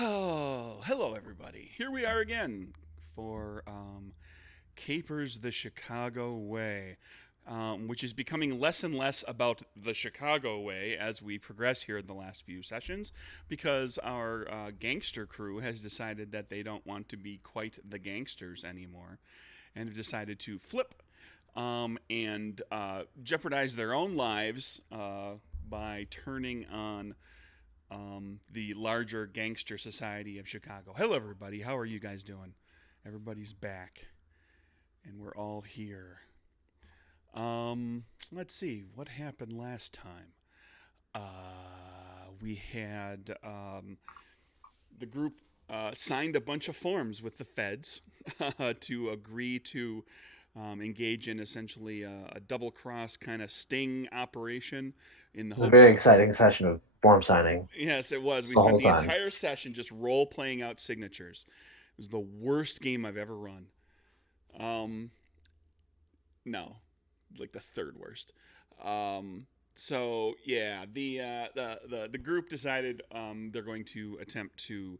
Oh, hello everybody. Here we are again for Capers the Chicago Way, which is becoming less and less about the Chicago Way as we progress here in the last few sessions, because our gangster crew has decided that they don't want to be quite the gangsters anymore, and have decided to flip and jeopardize their own lives by turning on the larger gangster society of Chicago. Hello, everybody. How are you guys doing? Everybody's back, and we're all here. Let's see what happened last time. We had the group signed a bunch of forms with the feds to agree to engage in essentially a double cross kind of sting operation in the It was a hopes very of. exciting session of form signing Yes, it was. We the spent whole the time. entire session just role playing out signatures. It was the worst game I've ever run. Um, no, like the third worst. So yeah, the group decided they're going to attempt to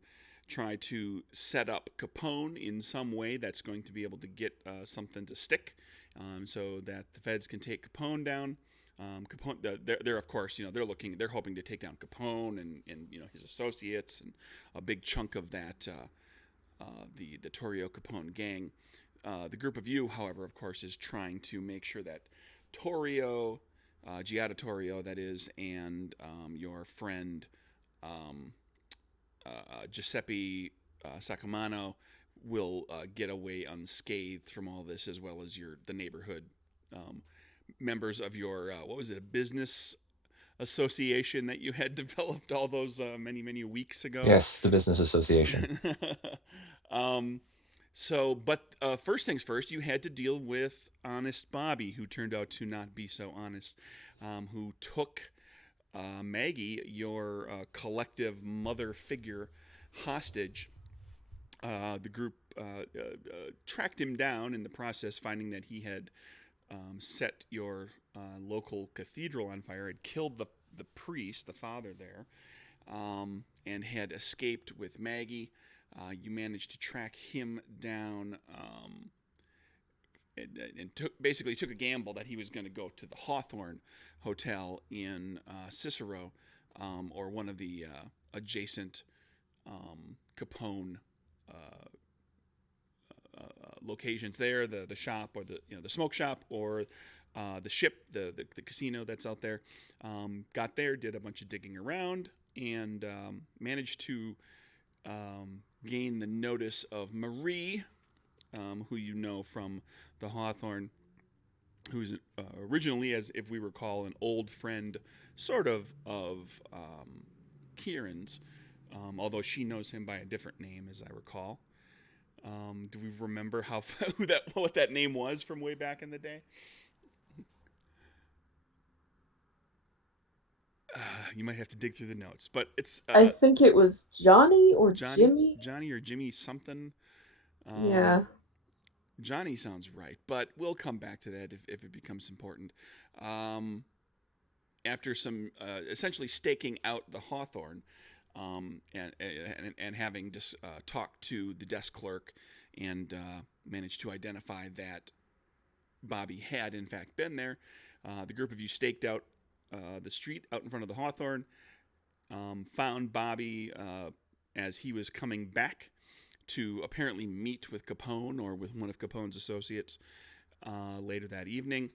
try to set up Capone in some way that's going to be able to get something to stick, so that the feds can take Capone down. Capone, they're of course, they're hoping to take down Capone and his associates and a big chunk of that the Torrio Capone gang. The group of you, however, of course, is trying to make sure that Torrio, Giada Torrio, that is, and your friend um, Giuseppe Sacamano will get away unscathed from all this, as well as the neighborhood um, members of your what was it, a business association that you had developed all those many weeks ago. Yes, the business association. um, but first things first, you had to deal with Honest Bobby, who turned out to not be so honest, who took Maggie, your collective mother figure, hostage. The group tracked him down in the process, finding that he had set your local cathedral on fire, had killed the priest, the father there, and had escaped with Maggie. You managed to track him down and basically took a gamble that he was going to go to the Hawthorne Hotel in Cicero, or one of the adjacent Capone locations there, the shop, or the smoke shop, or the ship, the casino that's out there. Got there, did a bunch of digging around, and managed to gain the notice of Marie, who you know from the Hawthorne, who's originally, as if we recall, an old friend, sort of Kieran's, although she knows him by a different name, as I recall. Do we remember what that name was from way back in the day? You might have to dig through the notes, but it's I think it was Johnny or Jimmy. Johnny or Jimmy something. Um, Yeah. Johnny sounds right, but we'll come back to that if it becomes important. Um, After some essentially staking out the Hawthorne, and having just talked to the desk clerk and managed to identify that Bobby had in fact been there, the group of you staked out the street out in front of the Hawthorne, found Bobby as he was coming back to apparently meet with Capone or with one of Capone's associates later that evening.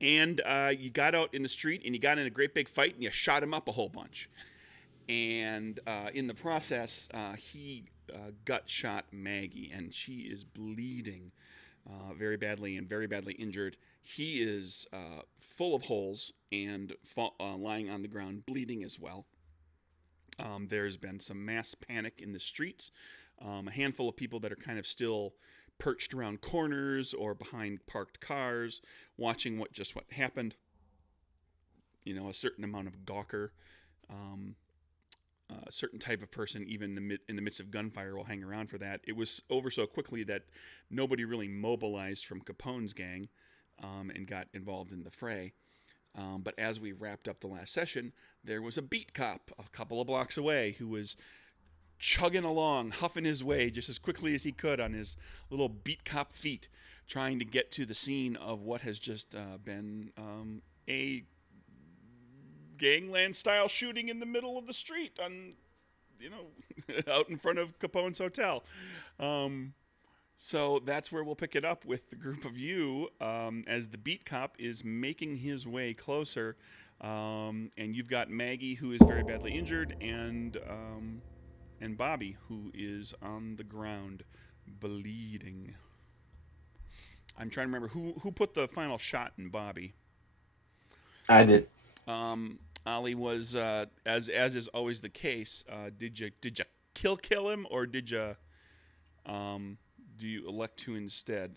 And you got out in the street and you got in a great big fight and you shot him up a whole bunch. And in the process, he gut shot Maggie, and she is bleeding very badly and very badly injured. He is full of holes and lying on the ground, bleeding as well. There's been some mass panic in the streets. A handful of people that are kind of still perched around corners or behind parked cars, watching what happened. A certain amount of gawker, a certain type of person, even in the midst of gunfire, will hang around for that. It was over so quickly that nobody really mobilized from Capone's gang and got involved in the fray. But as we wrapped up the last session, there was a beat cop a couple of blocks away who was chugging along, huffing his way just as quickly as he could on his little beat cop feet, trying to get to the scene of what has just been a gangland style shooting in the middle of the street on, out in front of Capone's hotel. So that's where we'll pick it up with the group of you as the beat cop is making his way closer. And you've got Maggie, who is very badly injured, and Bobby, who is on the ground bleeding. I'm trying to remember who put the final shot in Bobby. I did. Ollie was, as is always the case. Did you kill him, or did you do you elect to instead?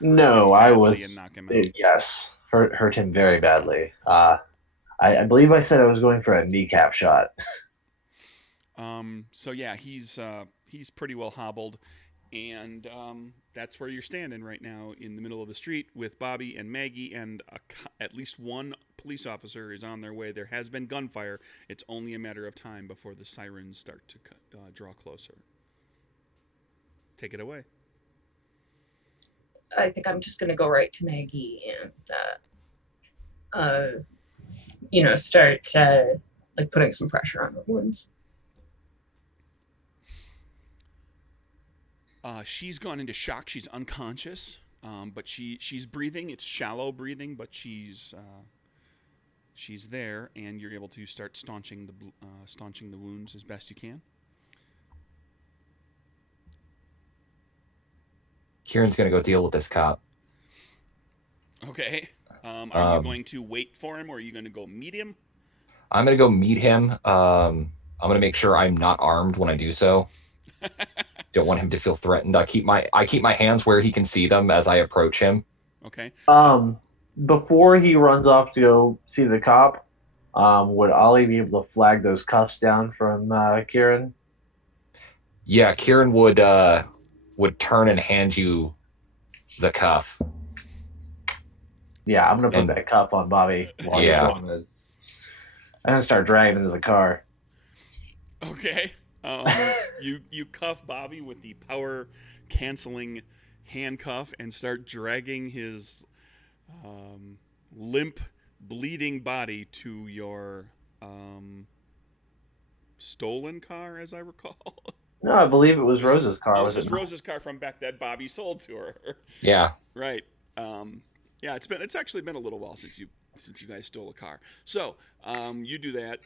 No, I was. And knock him out? Yes, hurt him very badly. I believe I said I was going for a kneecap shot. So yeah, he's pretty well hobbled, and that's where you're standing right now in the middle of the street with Bobby and Maggie, and at least one police officer is on their way. There has been gunfire. It's only a matter of time before the sirens start to draw closer. Take it away. I think I'm just going to go right to Maggie and, start putting some pressure on the wounds. She's gone into shock. She's unconscious, but she's breathing. It's shallow breathing, but she's there, and you're able to start staunching the wounds as best you can. Kieran's going to go deal with this cop. Okay. Are you going to wait for him, or are you going to go meet him? I'm going to go meet him. I'm going to make sure I'm not armed when I do so. Don't want him to feel threatened. I keep my hands where he can see them as I approach him. Okay. Before he runs off to go see the cop, would Ollie be able to flag those cuffs down from Kieran? Yeah, Kieran would turn and hand you the cuff. Yeah, I'm gonna put that cuff on Bobby. Yeah. I'm gonna start dragging him to the car. Okay. You cuff Bobby with the power canceling handcuff and start dragging his limp, bleeding body to your stolen car, as I recall. No, I believe it was Rose's car. This is Rose's car from back that Bobby sold to her. Yeah. Right. Yeah, it's actually been a little while since you guys stole a car. So you do that.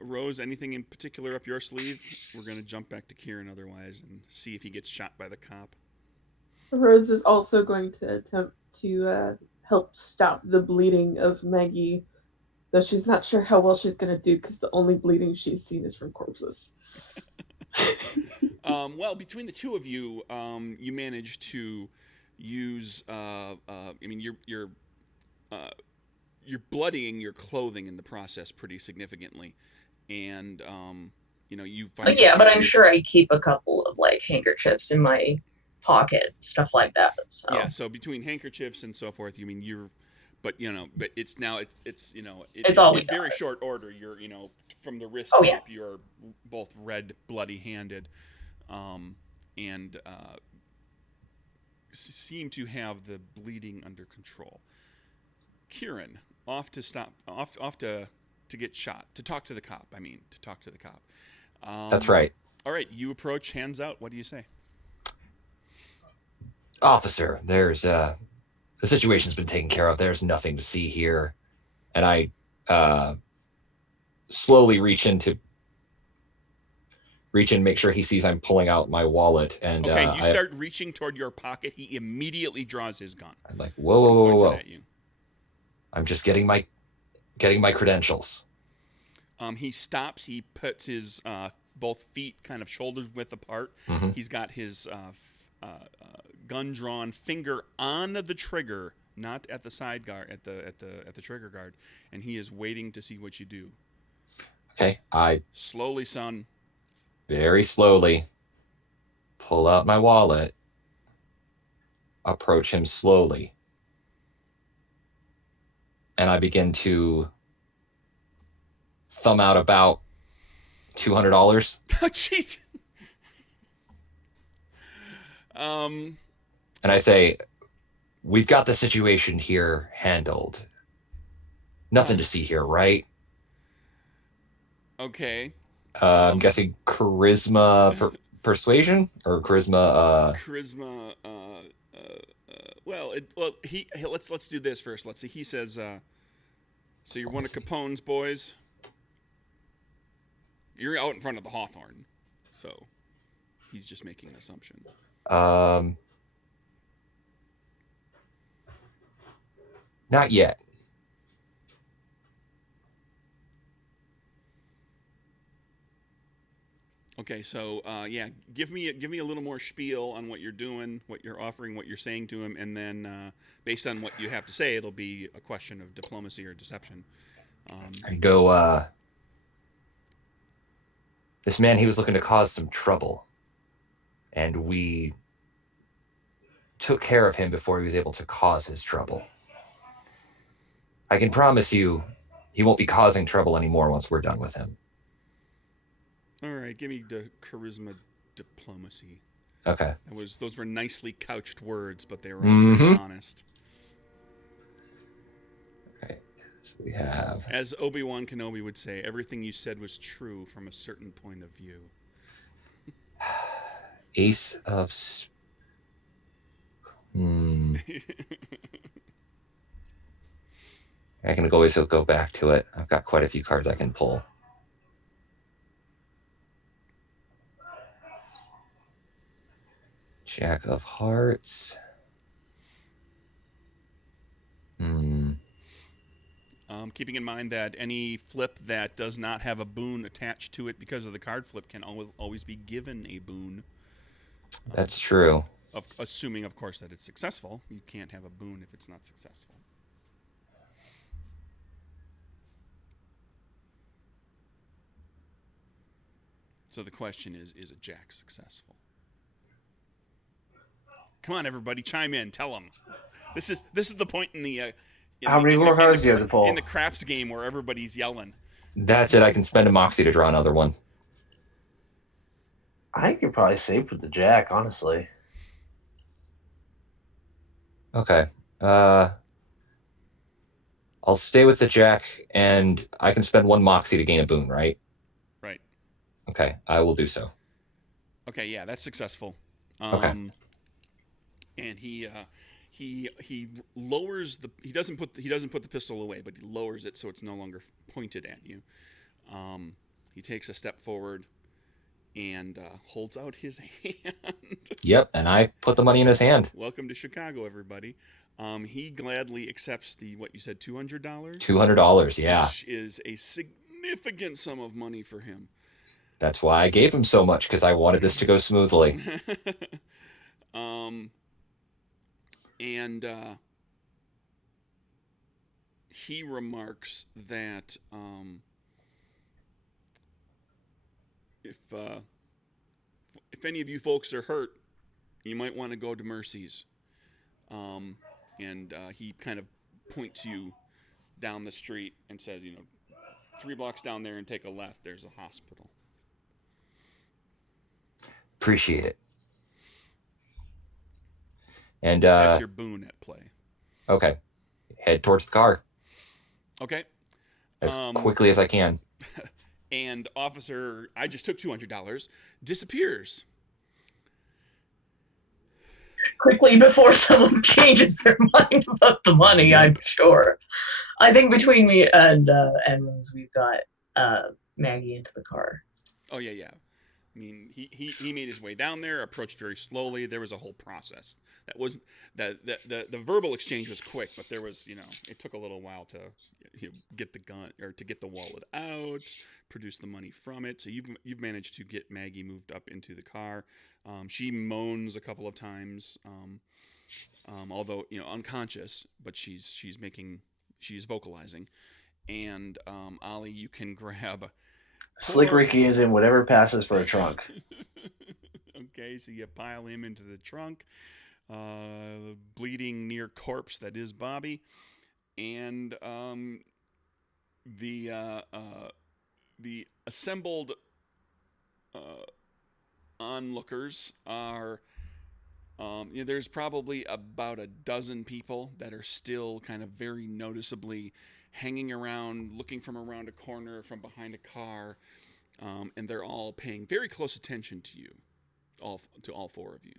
Rose, anything in particular up your sleeve? We're gonna jump back to Kieran otherwise and see if he gets shot by the cop. Rose is also going to attempt to help stop the bleeding of Maggie, though she's not sure how well she's going to do because the only bleeding she's seen is from corpses. Well, between the two of you, you manage to use. You're bloodying your clothing in the process pretty significantly, and you find. But I'm sure I keep a couple of handkerchiefs in my pocket, stuff like that. So. Yeah, so between handkerchiefs and so forth, but it's now it's all in very short order. You're from the wrist up, you're both red, bloody handed, and seem to have the bleeding under control. Kieran, off to get shot, to talk to the cop. That's right. All right, you approach, hands out. What do you say? Officer, there's the situation's been taken care of. There's nothing to see here. And I slowly reach in, make sure he sees I'm pulling out my wallet. And okay, you start reaching toward your pocket. He immediately draws his gun. I'm like, whoa. I'm just getting my credentials. He stops. He puts his both feet kind of shoulders width apart. Mm-hmm. He's got his gun drawn, finger on the trigger, not at the side guard, at the trigger guard, and he is waiting to see what you do. Okay, I slowly, son. Very slowly pull out my wallet, approach him slowly, and I begin to thumb out about $200. Jeez. Um. And I say, we've got the situation here handled. Nothing to see here, right? Okay. I'm guessing charisma persuasion or charisma. Charisma. Well, let's do this first. Let's see. He says. So you're one of Capone's boys. You're out in front of the Hawthorne, so he's just making an assumption. Not yet. Okay, so yeah, give me a little more spiel on what you're doing, what you're offering, what you're saying to him, and then based on what you have to say, it'll be a question of diplomacy or deception. I go. This man, he was looking to cause some trouble, and we took care of him before he was able to cause his trouble. I can promise you, he won't be causing trouble anymore once we're done with him. All right, give me the charisma diplomacy. Okay. Those were nicely couched words, but they were all very honest. Okay. So we have, as Obi-Wan Kenobi would say, everything you said was true from a certain point of view. Ace of. I can always go back to it. I've got quite a few cards I can pull. Jack of Hearts. Keeping in mind that any flip that does not have a boon attached to it because of the card flip can always be given a boon. That's true. Assuming, of course, that it's successful. You can't have a boon if it's not successful. So the question is a Jack successful? Come on, everybody, chime in. Tell them. This is the point in the. How many more cards do you have to pull? In the craps game where everybody's yelling. That's it. I can spend a Moxie to draw another one. I think you're probably safe with the Jack, honestly. Okay. I'll stay with the Jack, and I can spend one Moxie to gain a boon, right? Right. Okay, I will do so. Okay, yeah, that's successful. Okay. And he lowers the he doesn't put the pistol away, but he lowers it so it's no longer pointed at you. He takes a step forward and holds out his hand. Yep, and I put the money in his hand. Welcome to Chicago, everybody. He gladly accepts what you said, $200. $200, yeah. Which is a significant sum of money for him. That's why I gave him so much, because I wanted this to go smoothly. And he remarks that if any of you folks are hurt, you might want to go to Mercy's. And he kind of points you down the street and says, 3 blocks down there and take a left, there's a hospital. Appreciate it. And that's your boon at play. Okay. Head towards the car. Okay. As quickly as I can. And officer, I just took $200, disappears. Quickly before someone changes their mind about the money, I'm sure. I think between me and Rose, we've got Maggie into the car. Oh, yeah. I mean, he made his way down there, approached very slowly. There was a whole process. That was the verbal exchange was quick, but there was, it took a little while to get the gun or to get the wallet out, produce the money from it. So you've managed to get Maggie moved up into the car. She moans a couple of times, although unconscious, but she's vocalizing. And Ollie, you can grab. Slick Ricky is in whatever passes for a trunk. Okay, so you pile him into the trunk. Bleeding near corpse that is Bobby, and the assembled onlookers are There's probably about a dozen people that are still kind of very noticeably hanging around, looking from around a corner, from behind a car, and they're all paying very close attention to you, all four of you.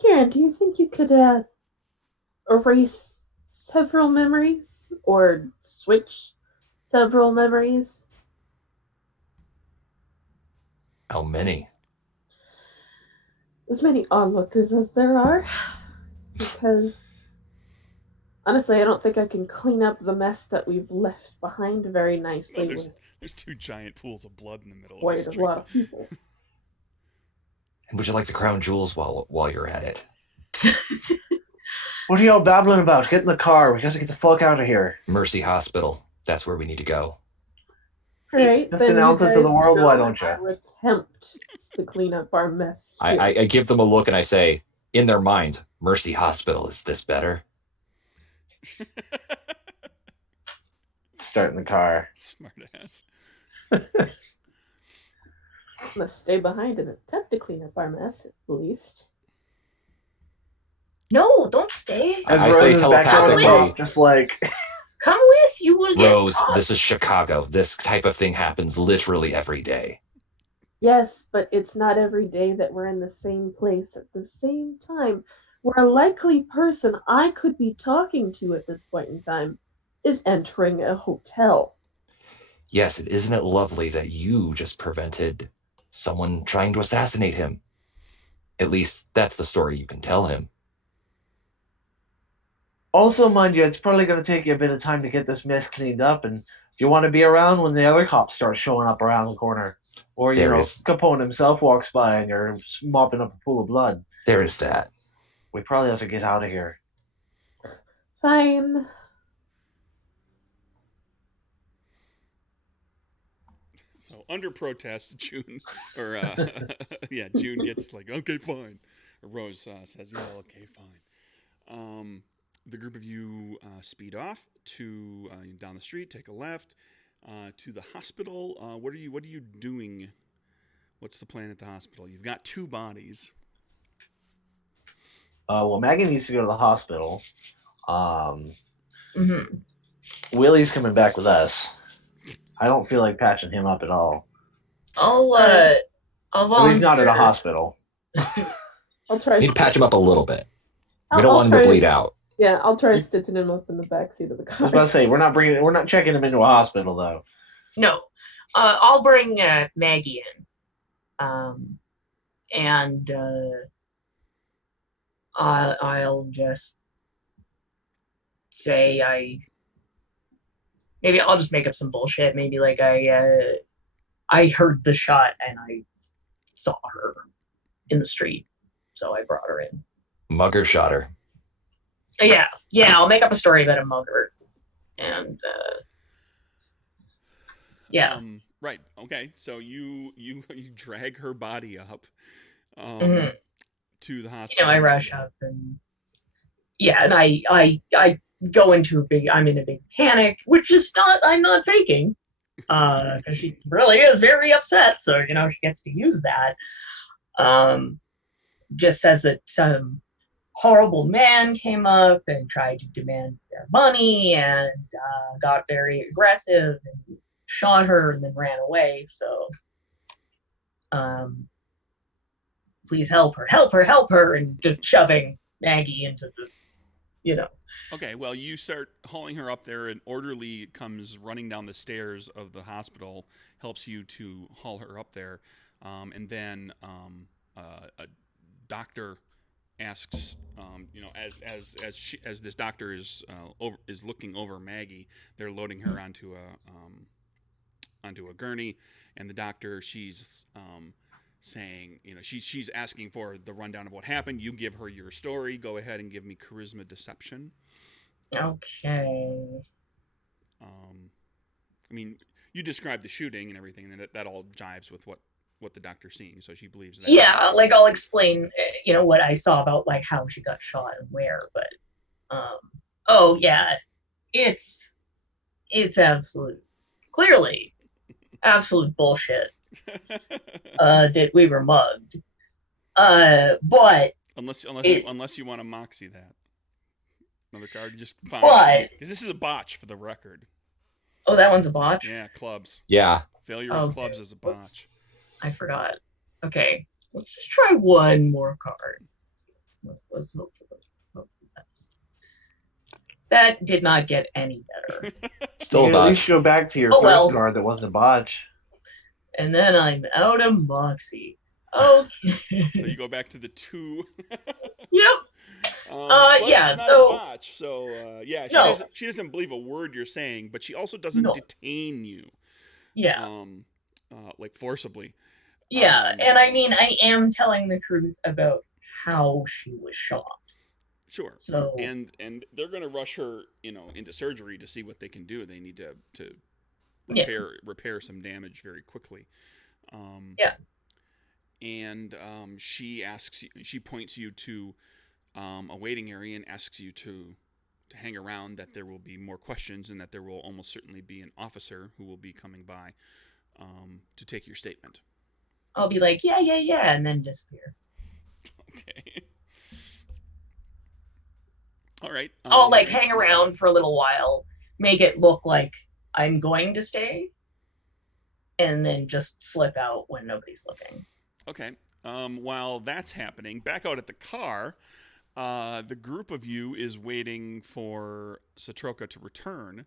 Karen, do you think you could erase several memories or switch several memories? How many? As many onlookers as there are. Because honestly, I don't think I can clean up the mess that we've left behind very nicely with There's two giant pools of blood in the middle of the quite street. a lot of people. And would you like the crown jewels while you're at it? What are y'all babbling about? Get in the car. We gotta get the fuck out of here. Mercy Hospital. That's where we need to go. Alright, Just then announce you it to the guys world, go why and don't ya? I will attempt to clean up our mess. Here. I give them a look and I say, in their mind, Mercy Hospital, is this better? Start in the car. Smart ass. Must stay behind and attempt to clean up our mess, at least. No, don't stay. As I Rose say is back on the telepathically, top, just like Come with. You will get Rose, caught. this is Chicago. This type of thing happens literally every day. Yes, but it's not every day that we're in the same place at the same time. Where a likely person I could be talking to at this point in time is entering a hotel. Yes, isn't it lovely that you just prevented someone trying to assassinate him? At least that's the story you can tell him. also, mind you, it's probably going to take you a bit of time to get this mess cleaned up. And do you want to be around when the other cops start showing up around the corner? Or, Capone himself walks by and you're mopping up a pool of blood. There is that. We probably have to get out of here. Fine. So under protest, June gets like, okay, fine. Or Rose says, yeah, okay, fine. The group of you speed off to down the street, take a left to the hospital. What are you doing? What's the plan at the hospital? You've got two bodies. Well, Maggie needs to go to the hospital. Mhm. Willie's coming back with us. I don't feel like patching him up at all. I'll At least not at a volunteer. hospital. I'll try. You need to patch him up a little bit. We I'll don't want him try to bleed out. Yeah, I'll try stitching him up in the backseat of the I was car. about to say we're not checking him into a hospital though. No, I'll bring Maggie in, and I'll just say maybe I'll just make up some bullshit. Maybe like I heard the shot and I saw her in the street, so I brought her in. Mugger shot her. Yeah, I'll make up a story about a mugger, and yeah. Right. Okay. So you drag her body up Mhm. to the hospital. I rush up and and I go into I'm in a big panic, which is I'm not faking, because she really is very upset. So she gets to use that. Just says that some horrible man came up and tried to demand their money and got very aggressive and shot her and then ran away. So, please help her, and just shoving Maggie into the, Okay, well, you start hauling her up there. An orderly comes running down the stairs of the hospital, helps you to haul her up there, and then a doctor asks, as this doctor is looking over Maggie, they're loading her onto a gurney, and the doctor, she's saying, she's asking for the rundown of what happened. You give her your story. Go ahead and give me charisma deception. Okay. You describe the shooting and everything, and that all jives with what the doctor's seeing, so she believes that. Yeah, like I'll explain, what I saw about like how she got shot and where, but oh yeah, it's clearly absolute bullshit. that we were mugged. But unless you want to moxie that. Another card, just fine. But because this is a botch for the record. Oh, that one's a botch? Yeah, clubs. Yeah. Failure with clubs is a botch. I forgot. Okay, let's just try one more card. Let's hope for the best. That did not get any better. Still you a at least botch. go back to your first card that wasn't a botch. And then I'm out of moxie. Okay. So you go back to the 2. Yep. Yeah. It's not So. a botch. So yeah, she doesn't believe a word you're saying, but she also doesn't detain you. Yeah. Like forcibly. Yeah, and I mean, I am telling the truth about how she was shot. Sure. So. And they're gonna rush her, into surgery to see what they can do. They need to repair some damage very quickly. Yeah. And she points you to a waiting area and asks you to hang around, that there will be more questions and that there will almost certainly be an officer who will be coming by to take your statement. I'll be like, yeah, and then disappear. Okay. All right. I'll hang around for a little while, make it look like I'm going to stay, and then just slip out when nobody's looking. Okay. While that's happening, back out at the car, the group of you is waiting for Satroka to return.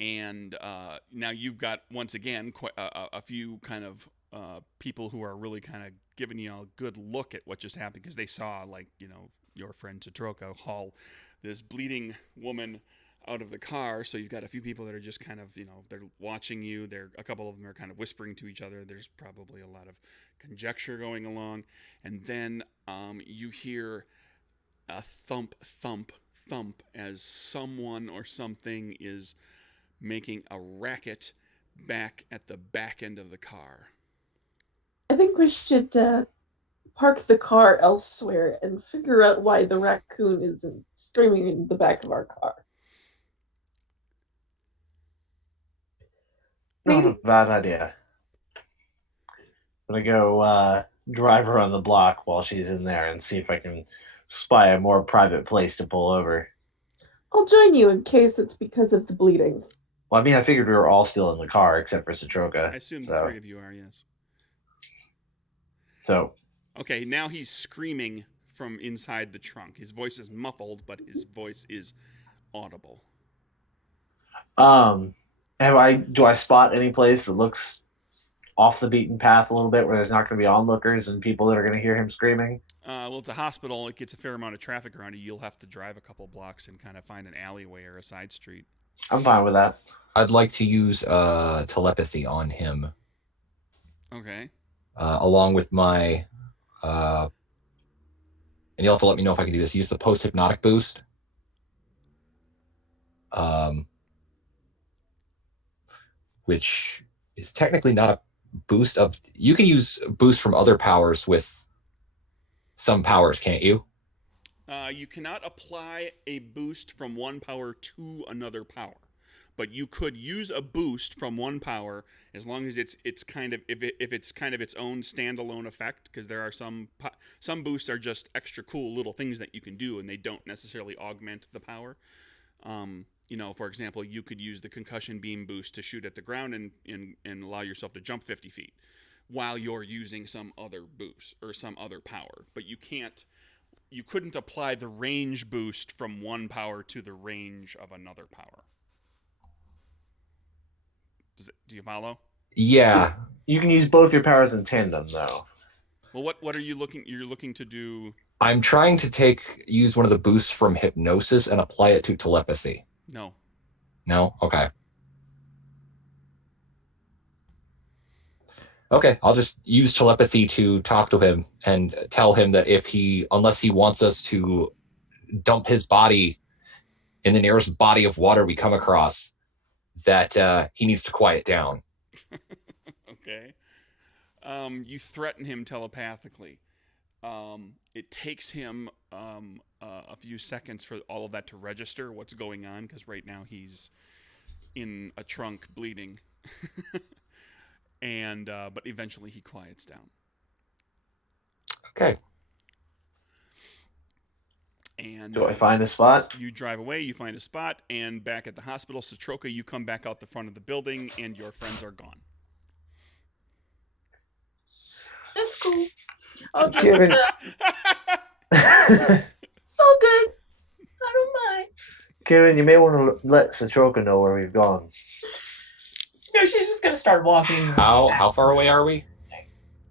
And now you've got, once again, a few kind of people who are really kind of giving you a good look at what just happened, because they saw, your friend Satroka haul this bleeding woman out of the car. So you've got a few people that are just kind of, they're watching you. A couple of them are kind of whispering to each other. There's probably a lot of conjecture going along. And then you hear a thump, thump, thump as someone or something is making a racket back at the back end of the car. I think we should park the car elsewhere and figure out why the raccoon isn't screaming in the back of our car. Not a bad idea. I'm gonna go drive her on the block while she's in there and see if I can spy a more private place to pull over. I'll join you in case it's because of the bleeding. Well, I mean, I figured we were all still in the car except for Satroka. I assume the 3 of you are, yes. So. Okay, now he's screaming from inside the trunk. His voice is muffled, but his voice is audible. Do I spot any place that looks off the beaten path a little bit, where there's not going to be onlookers and people that are going to hear him screaming? Well, it's a hospital. It gets a fair amount of traffic around it. You'll have to drive a couple blocks and kind of find an alleyway or a side street. I'm fine with that. I'd like to use telepathy on him. Okay. Along with my... and you'll have to let me know if I can do this. Use the post-hypnotic boost. Which is technically not a boost of... You can use boost from other powers with some powers, can't you? You cannot apply a boost from one power to another power. But you could use a boost from one power as long as it's kind of if it's kind of its own standalone effect, because there are some boosts are just extra cool little things that you can do and they don't necessarily augment the power. For example, you could use the concussion beam boost to shoot at the ground and allow yourself to jump 50 feet while you're using some other boost or some other power. But you couldn't apply the range boost from one power to the range of another power. Do you follow? Yeah. You can use both your powers in tandem, though. Well, what are you looking? You're looking to do? I'm trying to use one of the boosts from hypnosis and apply it to telepathy. No. No? Okay. Okay, I'll just use telepathy to talk to him and tell him that unless he wants us to dump his body in the nearest body of water we come across, that he needs to quiet down. Okay. You threaten him telepathically. It takes him a few seconds for all of that to register what's going on, because right now he's in a trunk bleeding. and but eventually he quiets down. Okay. And Do I find a spot? you drive away, you find a spot, and back at the hospital, Satroka, you come back out the front of the building, and your friends are gone. That's cool. I'll just. Kieran. It's all good. I don't mind. Kieran, you may want to let Satroka know where we've gone. No, she's just gonna start walking. How far away are we?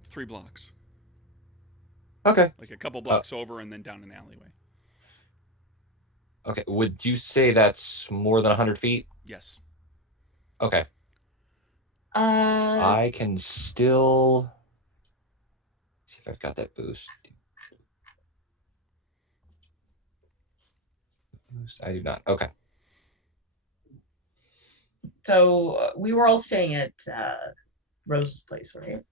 3 blocks. Okay. Like a couple blocks over and then down an alleyway. Okay. Would you say that's more than 100 feet? Yes. Okay. Uh, I can still see if I've got that boost. I do not. Okay. so we were all staying at Rose's place, right?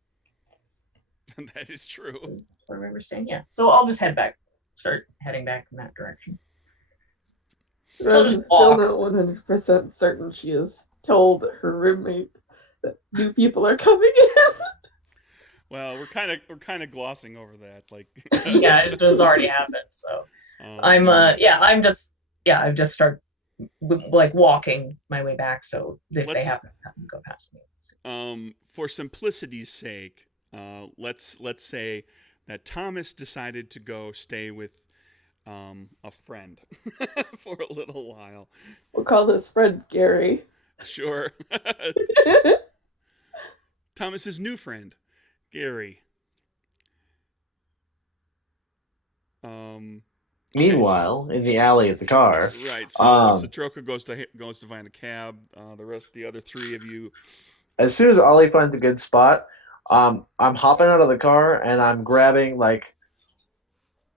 That is true. Where we were staying, yeah. So I'll just start heading back in that direction. Rose just is still walk. not 100% certain she has told her roommate that new people are coming in. Well, we're kind of glossing over that. Like, Yeah, it has already happened. So I've just started like walking my way back. So if they happen to go past me. For simplicity's sake, let's say that Thomas decided to go stay with a friend for a little while. We'll call this friend Gary. Sure. Thomas's new friend, Gary. Meanwhile, in the alley of the car, Right. So Satroka goes to find a cab. The other 3 of you. as soon as Ollie finds a good spot, I'm hopping out of the car and I'm grabbing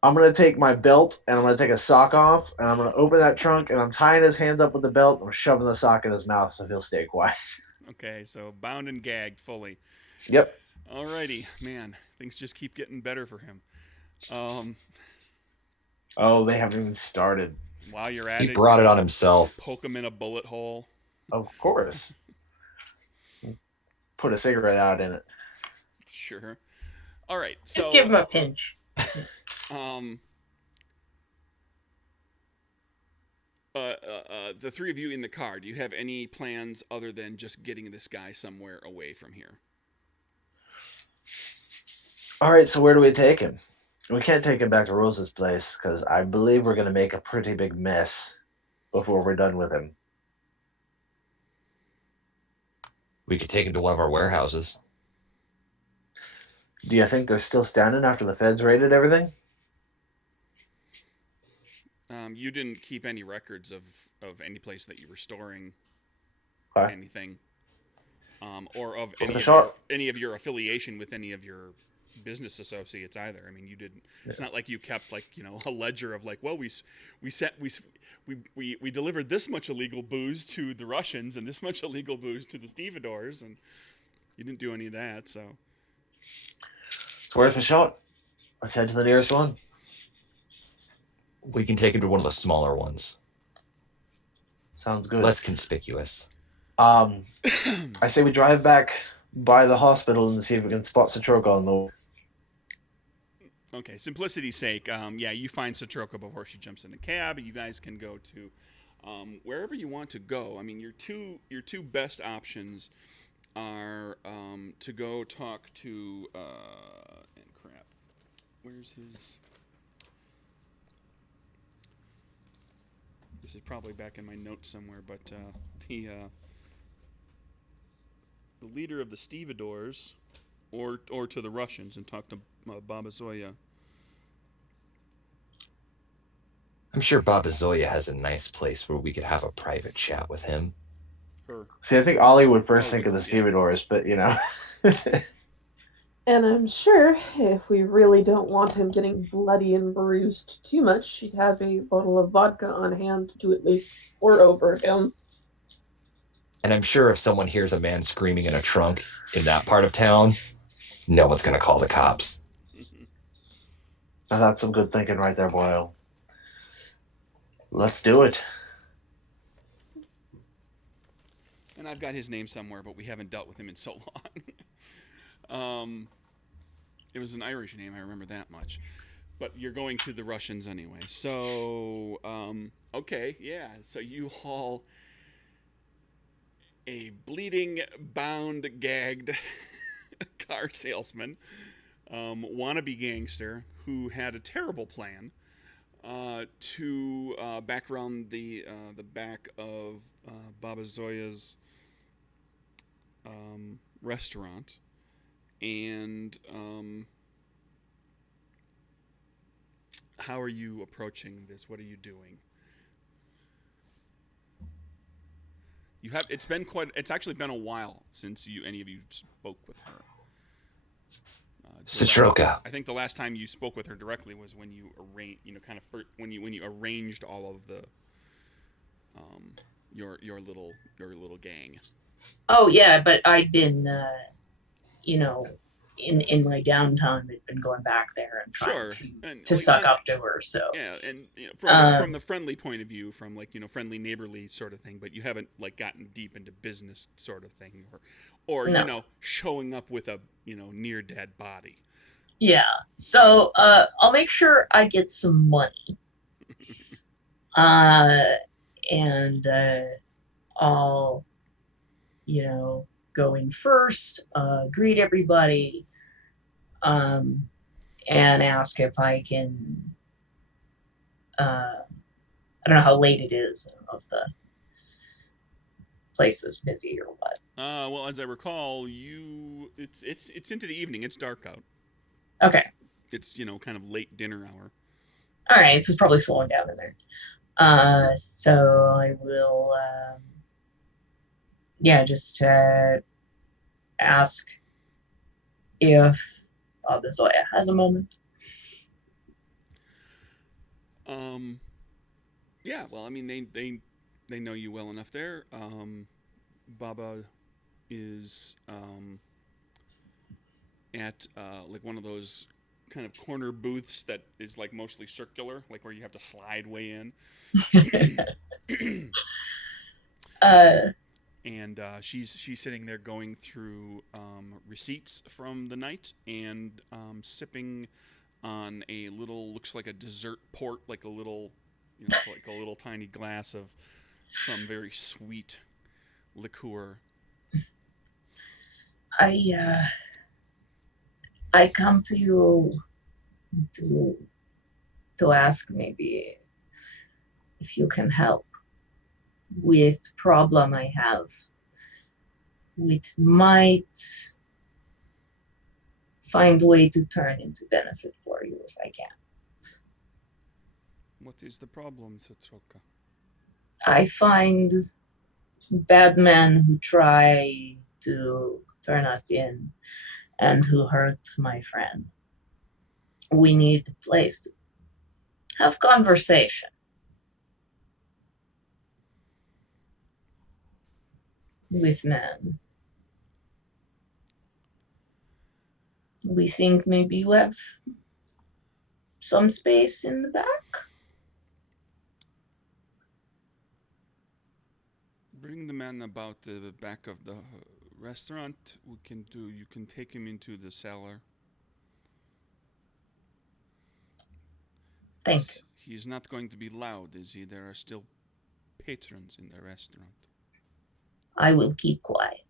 I'm gonna take my belt and I'm gonna take a sock off and I'm gonna open that trunk and I'm tying his hands up with the belt and I'm shoving the sock in his mouth so he'll stay quiet. Okay, so bound and gagged fully. Yep. Alrighty, man. Things just keep getting better for him. Oh, they haven't even started. While you're at He it, brought it on himself. poke him in a bullet hole. Of course. Put a cigarette out in it. Sure. All right. So Just give him a pinch. The 3 of you in the car, do you have any plans other than just getting this guy somewhere away from here? All right, so where do we take him? We can't take him back to Rose's place because I believe we're going to make a pretty big mess before we're done with him. We could take him to one of our warehouses. Do you think they're still standing after the feds raided everything? You didn't keep any records of any place that you were storing Okay. anything, or of any of your affiliation with any of your business associates either. I mean, you didn't. Yeah. It's not like you kept a ledger of we delivered this much illegal booze to the Russians and this much illegal booze to the stevedores, and you didn't do any of that. So it's worth a shot. Let's head to the nearest one. We can take him to one of the smaller ones. Sounds good. Less conspicuous. I say we drive back by the hospital and see if we can spot Satroka on the way. Okay, simplicity's sake, you find Satroka before she jumps in a cab. You guys can go to wherever you want to go. I mean, your two best options are to go talk to where's his? This is probably back in my notes somewhere, but the leader of the stevedores, or to the Russians, and talk to Baba Zoya. I'm sure Baba Zoya has a nice place where we could have a private chat with him. See, I think Ollie would first think of the stevedores, but And I'm sure if we really don't want him getting bloody and bruised too much, she'd have a bottle of vodka on hand to at least pour over him. And I'm sure if someone hears a man screaming in a trunk in that part of town, no one's going to call the cops. Now that's some good thinking right there, Boyle. Let's do it. And I've got his name somewhere, but we haven't dealt with him in so long. It was an Irish name, I remember that much. But you're going to the Russians anyway. So, okay, yeah. So you haul a bleeding, bound, gagged car salesman, wannabe gangster who had a terrible plan to back around the back of Baba Zoya's restaurant, and how are you approaching this? What are you doing? You have. It's actually been a while since any of you spoke with her. Citroka. I think the last time you spoke with her directly was when you when you arranged all of the your little gang. Oh yeah, but I'd been in my downtime, I'd been going back there and trying to suck up to her. So yeah, and from the friendly point of view, from friendly neighborly sort of thing, but you haven't gotten deep into business sort of thing, or no. Showing up with a near dead body. Yeah. So I'll make sure I get some money. And I'll go in first, greet everybody, and ask if I can. I don't know how late it is. I don't know if the place is busy or what. Well, as I recall, it's into the evening. It's dark out. Okay. It's kind of late dinner hour. All right, this is probably slowing down in there. So I will, just ask if Baba Zoya has a moment. Yeah. Well, I mean, they know you well enough there. Baba is at one of those kind of corner booths that is mostly circular, where you have to slide way in. And she's sitting there going through receipts from the night and sipping on a little, looks like a dessert port, like a little tiny glass of some very sweet liqueur. I come to you to ask maybe if you can help with problem I have. It might find way to turn into benefit for you if I can. What is the problem, Citroka? I find bad men who try to turn us in and who hurt my friend. We need a place to have conversation with men. We think maybe you have some space in the back. Bring the man about the back of the restaurant. You can take him into the cellar. Thank you. He's not going to be loud, is he? There are still patrons in the restaurant. I will keep quiet.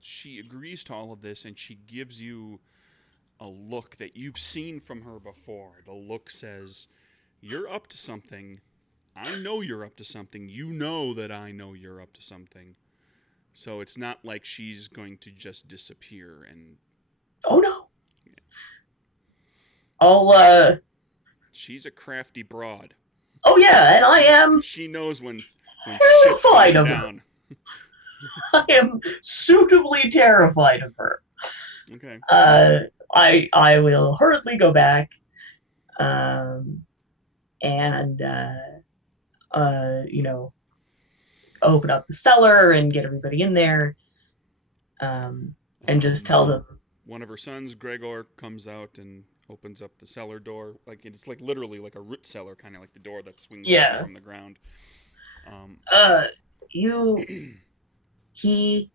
She agrees to all of this, and she gives you a look that you've seen from her before. The look says, "You're up to something. I know you're up to something. You know that I know you're up to something." So it's not like she's going to just disappear and... Oh, no. I'll, She's a crafty broad. Oh, yeah, and I am... She knows when shit's terrified going of her. down. I am suitably terrified of her. Okay. I will hurriedly go back, and open up the cellar and get everybody in there, and just tell them. One of her sons, Gregor, comes out and opens up the cellar door. It's literally like a root cellar, kind of like the door that swings down from the ground. he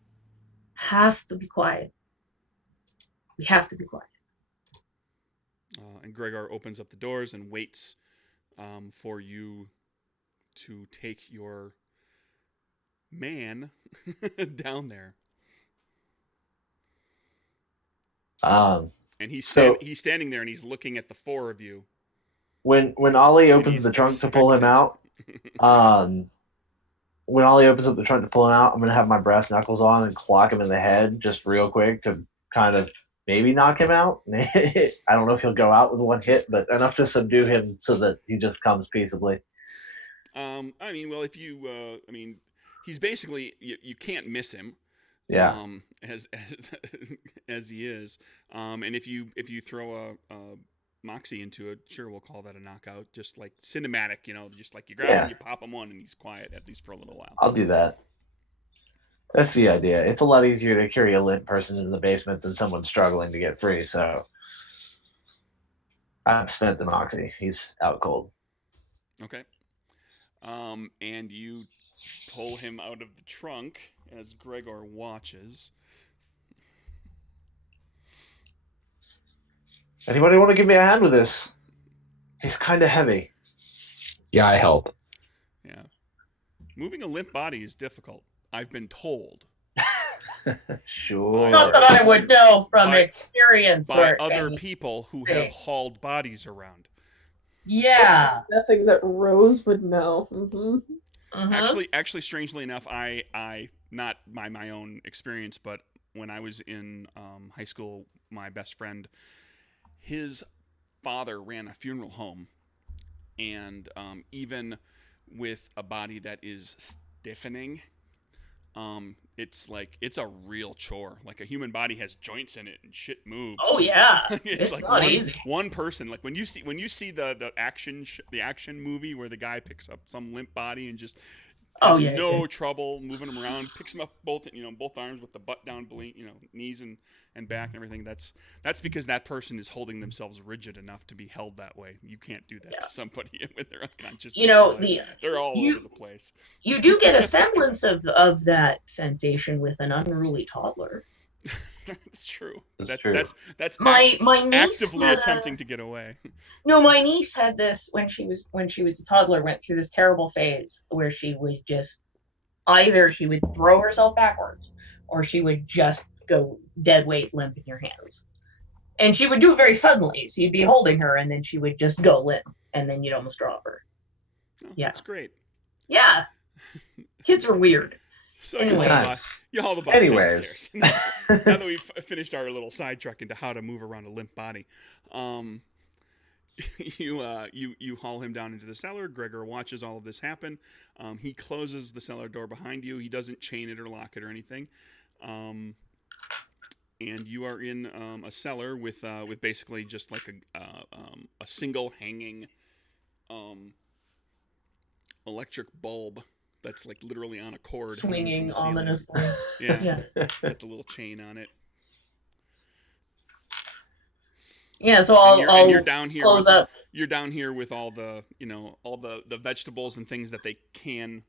has to be quiet. We have to be quiet. And Gregor opens up the doors and waits for you to take your man down there. And he's standing there and he's looking at the four of you. When Ollie opens the trunk to pull him out, when Ollie opens up the trunk to pull him out, I'm gonna have my brass knuckles on and clock him in the head just real quick to kind of maybe knock him out. I don't know if he'll go out with one hit, but enough to subdue him so that he just comes peaceably. I mean, well, if you, he's basically you can't miss him. Yeah. As he is, and if you throw a moxie into it, sure, we'll call that a knockout. Just like cinematic, just like you grab him, you pop him one, and he's quiet at least for a little while. I'll do that. That's the idea. It's a lot easier to carry a limp person into the basement than someone struggling to get free. So I've spent the moxie. He's out cold. Okay. And you pull him out of the trunk as Gregor watches. Anybody want to give me a hand with this? He's kind of heavy. Yeah, I help. Yeah. Moving a limp body is difficult. I've been told. Sure. Not that I would know from experience. By other people who have hauled bodies around. Yeah. Nothing that Rose would know. Mm-hmm. Actually, strangely enough, I not by my own experience, but when I was in high school, my best friend, his father ran a funeral home, and even with a body that is stiffening, it's a real chore. Like a human body has joints in it and shit moves. Oh yeah, it's like not easy. One person, like when you see the action movie where the guy picks up some limp body and just has no trouble moving him around, picks him up both arms with the butt down, knees and back and everything. That's because that person is holding themselves rigid enough to be held that way. You can't do that to somebody when they're unconscious. They're all over the place. You do get a semblance of that sensation with an unruly toddler. That's true. That's my niece actively attempting to get away. No, my niece had this when she was a toddler. Went through this terrible phase where she would just either she would throw herself backwards or she would just go dead weight limp in your hands, and she would do it very suddenly. So you'd be holding her, and then she would just go limp, and then you'd almost drop her. Oh, yeah, that's great. Yeah, kids are weird. So anyway. you haul the body Anyways. downstairs. Now that we've finished our little sidetrack into how to move around a limp body, you haul him down into the cellar. Gregor watches all of this happen. He closes the cellar door behind you. He doesn't chain it or lock it or anything. And you are in a cellar with basically just like a single hanging electric bulb that's like literally on a cord, swinging ominously. Yeah. It's got the little chain on it. Yeah, so you're down here close up. You're down here with all the the vegetables and things that they can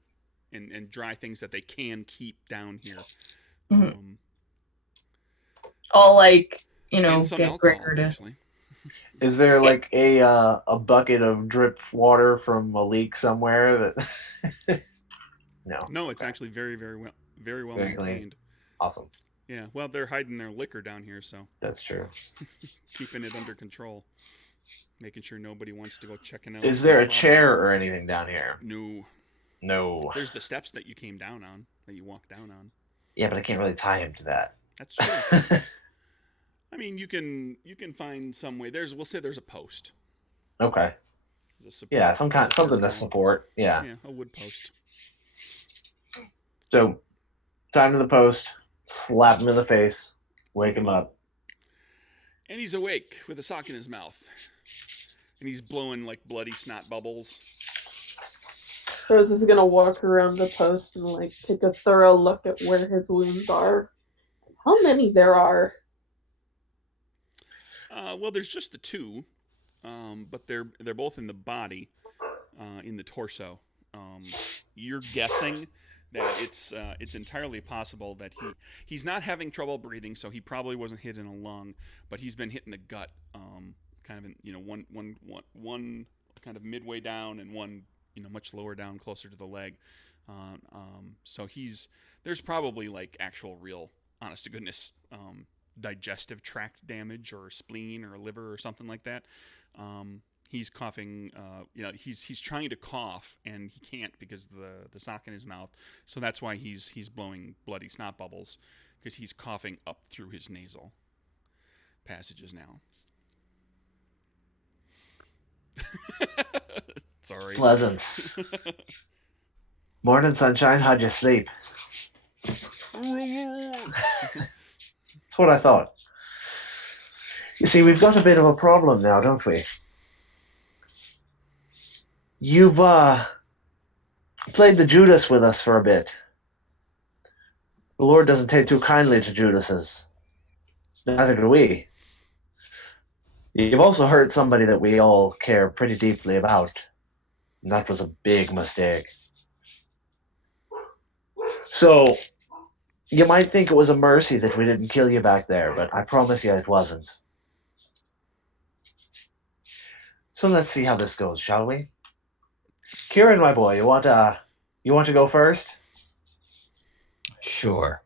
and dry things that they can keep down here. Mm-hmm. All and some get alcohol, Gregor to. actually. Is there like a bucket of drip water from a leak somewhere that? No, it's actually very, very well Very maintained. Awesome. Yeah, well, they're hiding their liquor down here, so That's true. keeping it under control, making sure nobody wants to go checking out. Is there a chair or anything down here? No. There's the steps that you came down on, that you walked down on. Yeah, but I can't really tie him to that. That's true. I mean, you can find some way. We'll say there's a post. Okay. Yeah, something to support. Yeah. Yeah, a wood post. So, time to the post, slap him in the face, wake him up. And he's awake with a sock in his mouth. And he's blowing like bloody snot bubbles. Rose is gonna walk around the post and like take a thorough look at where his wounds are. How many there are? Well, there's just the two, but they're both in the body, in the torso. You're guessing that it's entirely possible that he's not having trouble breathing, so he probably wasn't hit in a lung, but he's been hit in the gut, kind of in, one kind of midway down and one much lower down, closer to the leg. So there's probably like actual real, honest to goodness, digestive tract damage or spleen or liver or something like that. He's coughing. He's trying to cough and he can't because of the sock in his mouth. So that's why he's blowing bloody snot bubbles, because he's coughing up through his nasal passages now. Sorry. Pleasant. Morning, sunshine. How'd you sleep? That's what I thought. You see, we've got a bit of a problem now, don't we? You've played the Judas with us for a bit. The Lord doesn't take too kindly to Judases. Neither do we. You've also hurt somebody that we all care pretty deeply about. And that was a big mistake. So, you might think it was a mercy that we didn't kill you back there, but I promise you it wasn't. So let's see how this goes, shall we? Kieran, my boy, you want to go first? Sure.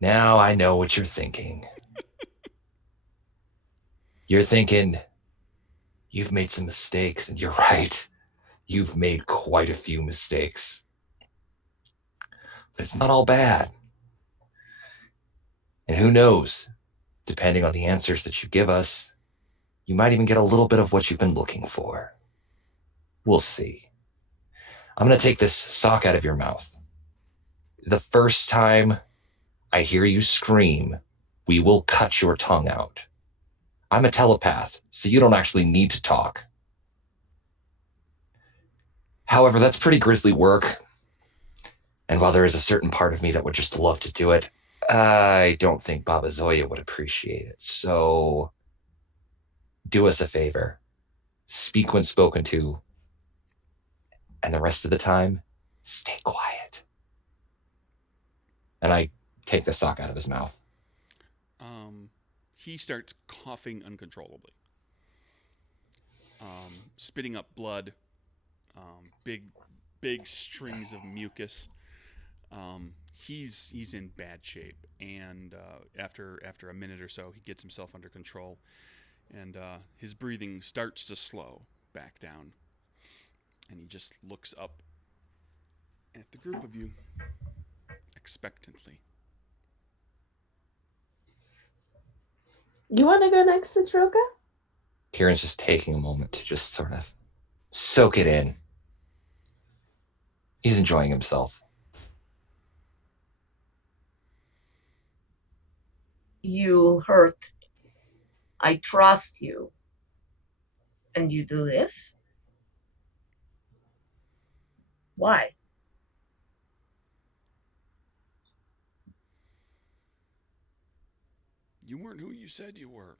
Now I know what you're thinking. You're thinking, you've made some mistakes, and you're right. You've made quite a few mistakes. But it's not all bad. And who knows, depending on the answers that you give us, you might even get a little bit of what you've been looking for. We'll see. I'm going to take this sock out of your mouth. The first time I hear you scream, we will cut your tongue out. I'm a telepath, so you don't actually need to talk. However, that's pretty grisly work. And while there is a certain part of me that would just love to do it, I don't think Baba Zoya would appreciate it. So do us a favor. Speak when spoken to. And the rest of the time, stay quiet. And I take the sock out of his mouth. He starts coughing uncontrollably, spitting up blood, big strings of mucus. He's in bad shape, and after a minute or so, he gets himself under control, and his breathing starts to slow back down, and he just looks up at the group of you expectantly. You want to go next to Troka? Kieran's just taking a moment to just sort of soak it in. He's enjoying himself. You hurt. I trust you. And you do this? Why? You weren't who you said you were.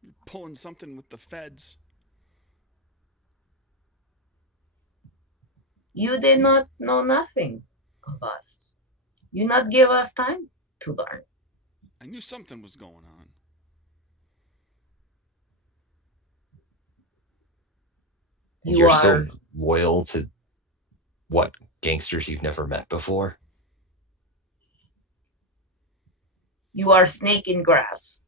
You're pulling something with the feds. You did not know nothing of us. You not give us time to learn. I knew something was going on. You're so loyal to what, gangsters you've never met before? You are snake in grass.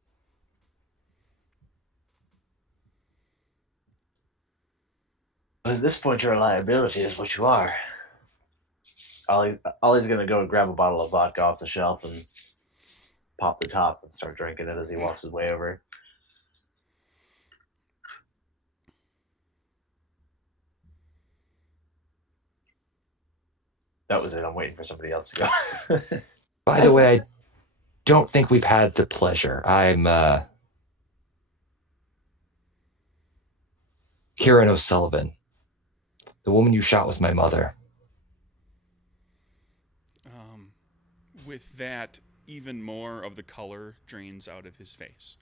At this point, your liability is what you are. Ollie's going to go and grab a bottle of vodka off the shelf and pop the top and start drinking it as he walks his way over. That was it. I'm waiting for somebody else to go. By the way, I don't think we've had the pleasure. I'm Kieran O'Sullivan. The woman you shot was my mother. With that, even more of the color drains out of his face.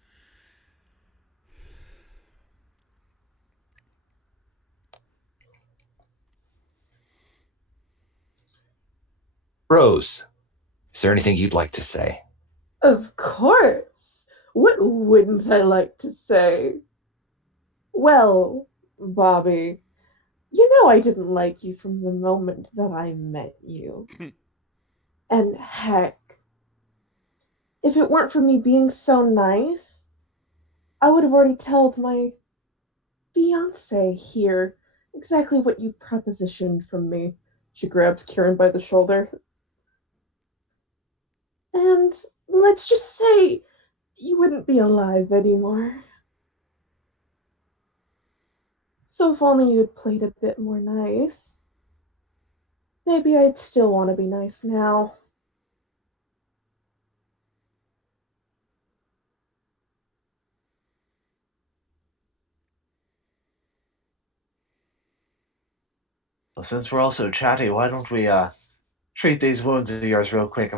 Rose, is there anything you'd like to say? Of course. What wouldn't I like to say? Well, Bobby, you know I didn't like you from the moment that I met you. And heck, if it weren't for me being so nice, I would have already told my fiance here exactly what you propositioned from me. She grabs Kieran by the shoulder. And let's just say you wouldn't be alive anymore. So if only you had played a bit more nice, maybe I'd still want to be nice now. Well, since we're all so chatty, why don't we treat these wounds of yours real quick?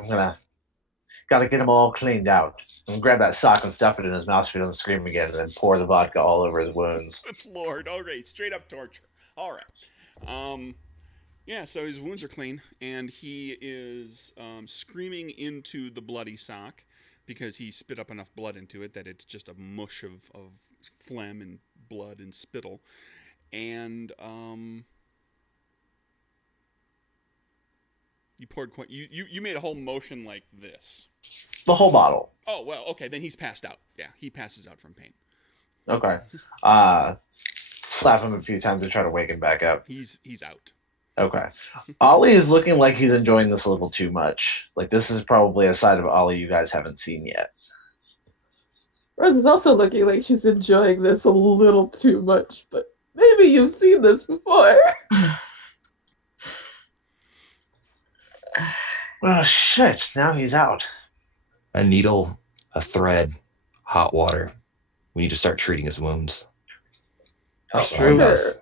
Gotta get them all cleaned out. I'm gonna grab that sock and stuff it in his mouth so he doesn't scream again, and then pour the vodka all over his wounds. Good Lord. All right. Straight up torture. All right. Yeah, so his wounds are clean, and he is screaming into the bloody sock because he spit up enough blood into it that it's just a mush of phlegm and blood and spittle. And you poured quite. You made a whole motion like this. The whole bottle. Oh well, okay. Then he's passed out. Yeah, he passes out from pain. Okay. Slap him a few times to try to wake him back up. He's out. Okay. Ollie is looking like he's enjoying this a little too much. Like, this is probably a side of Ollie you guys haven't seen yet. Rose is also looking like she's enjoying this a little too much, but maybe you've seen this before. Oh, shit. Now he's out. A needle, a thread, hot water. We need to start treating his wounds. That's All true. of us.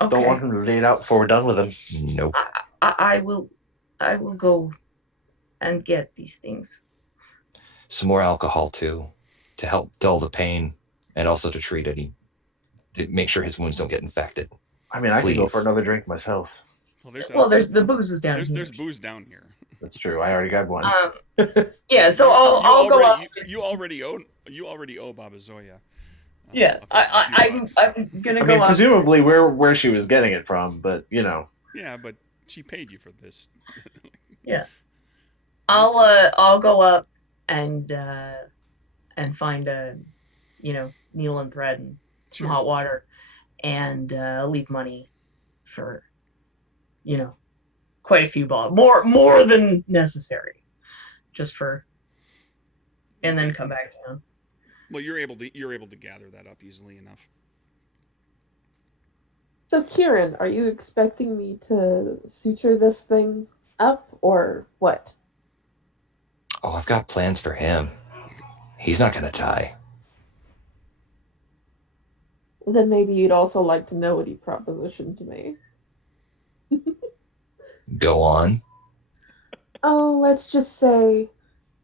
Okay. Don't want him to bleed out before we're done with him. Nope. I will go and get these things. Some more alcohol too, to help dull the pain and also to treat any, to make sure his wounds don't get infected. I mean, I could go Please. for another drink myself. Well, there's the booze is down here. There's booze down here. That's true. I already got one. Yeah, so I'll go up. You already owe Baba Zoya. Yeah, I'm gonna I go mean, up. presumably where she was getting it from, but you know. Yeah, but she paid you for this. Yeah, I'll go up and find a needle and thread and some hot water and leave money for quite a few bottles, more than necessary, just for, and then come back down. Well, you're able to gather that up easily enough. So, Kieran, are you expecting me to suture this thing up, or what? Oh, I've got plans for him. He's not gonna die. Then maybe you'd also like to know what he propositioned to me. Go on. Oh, let's just say,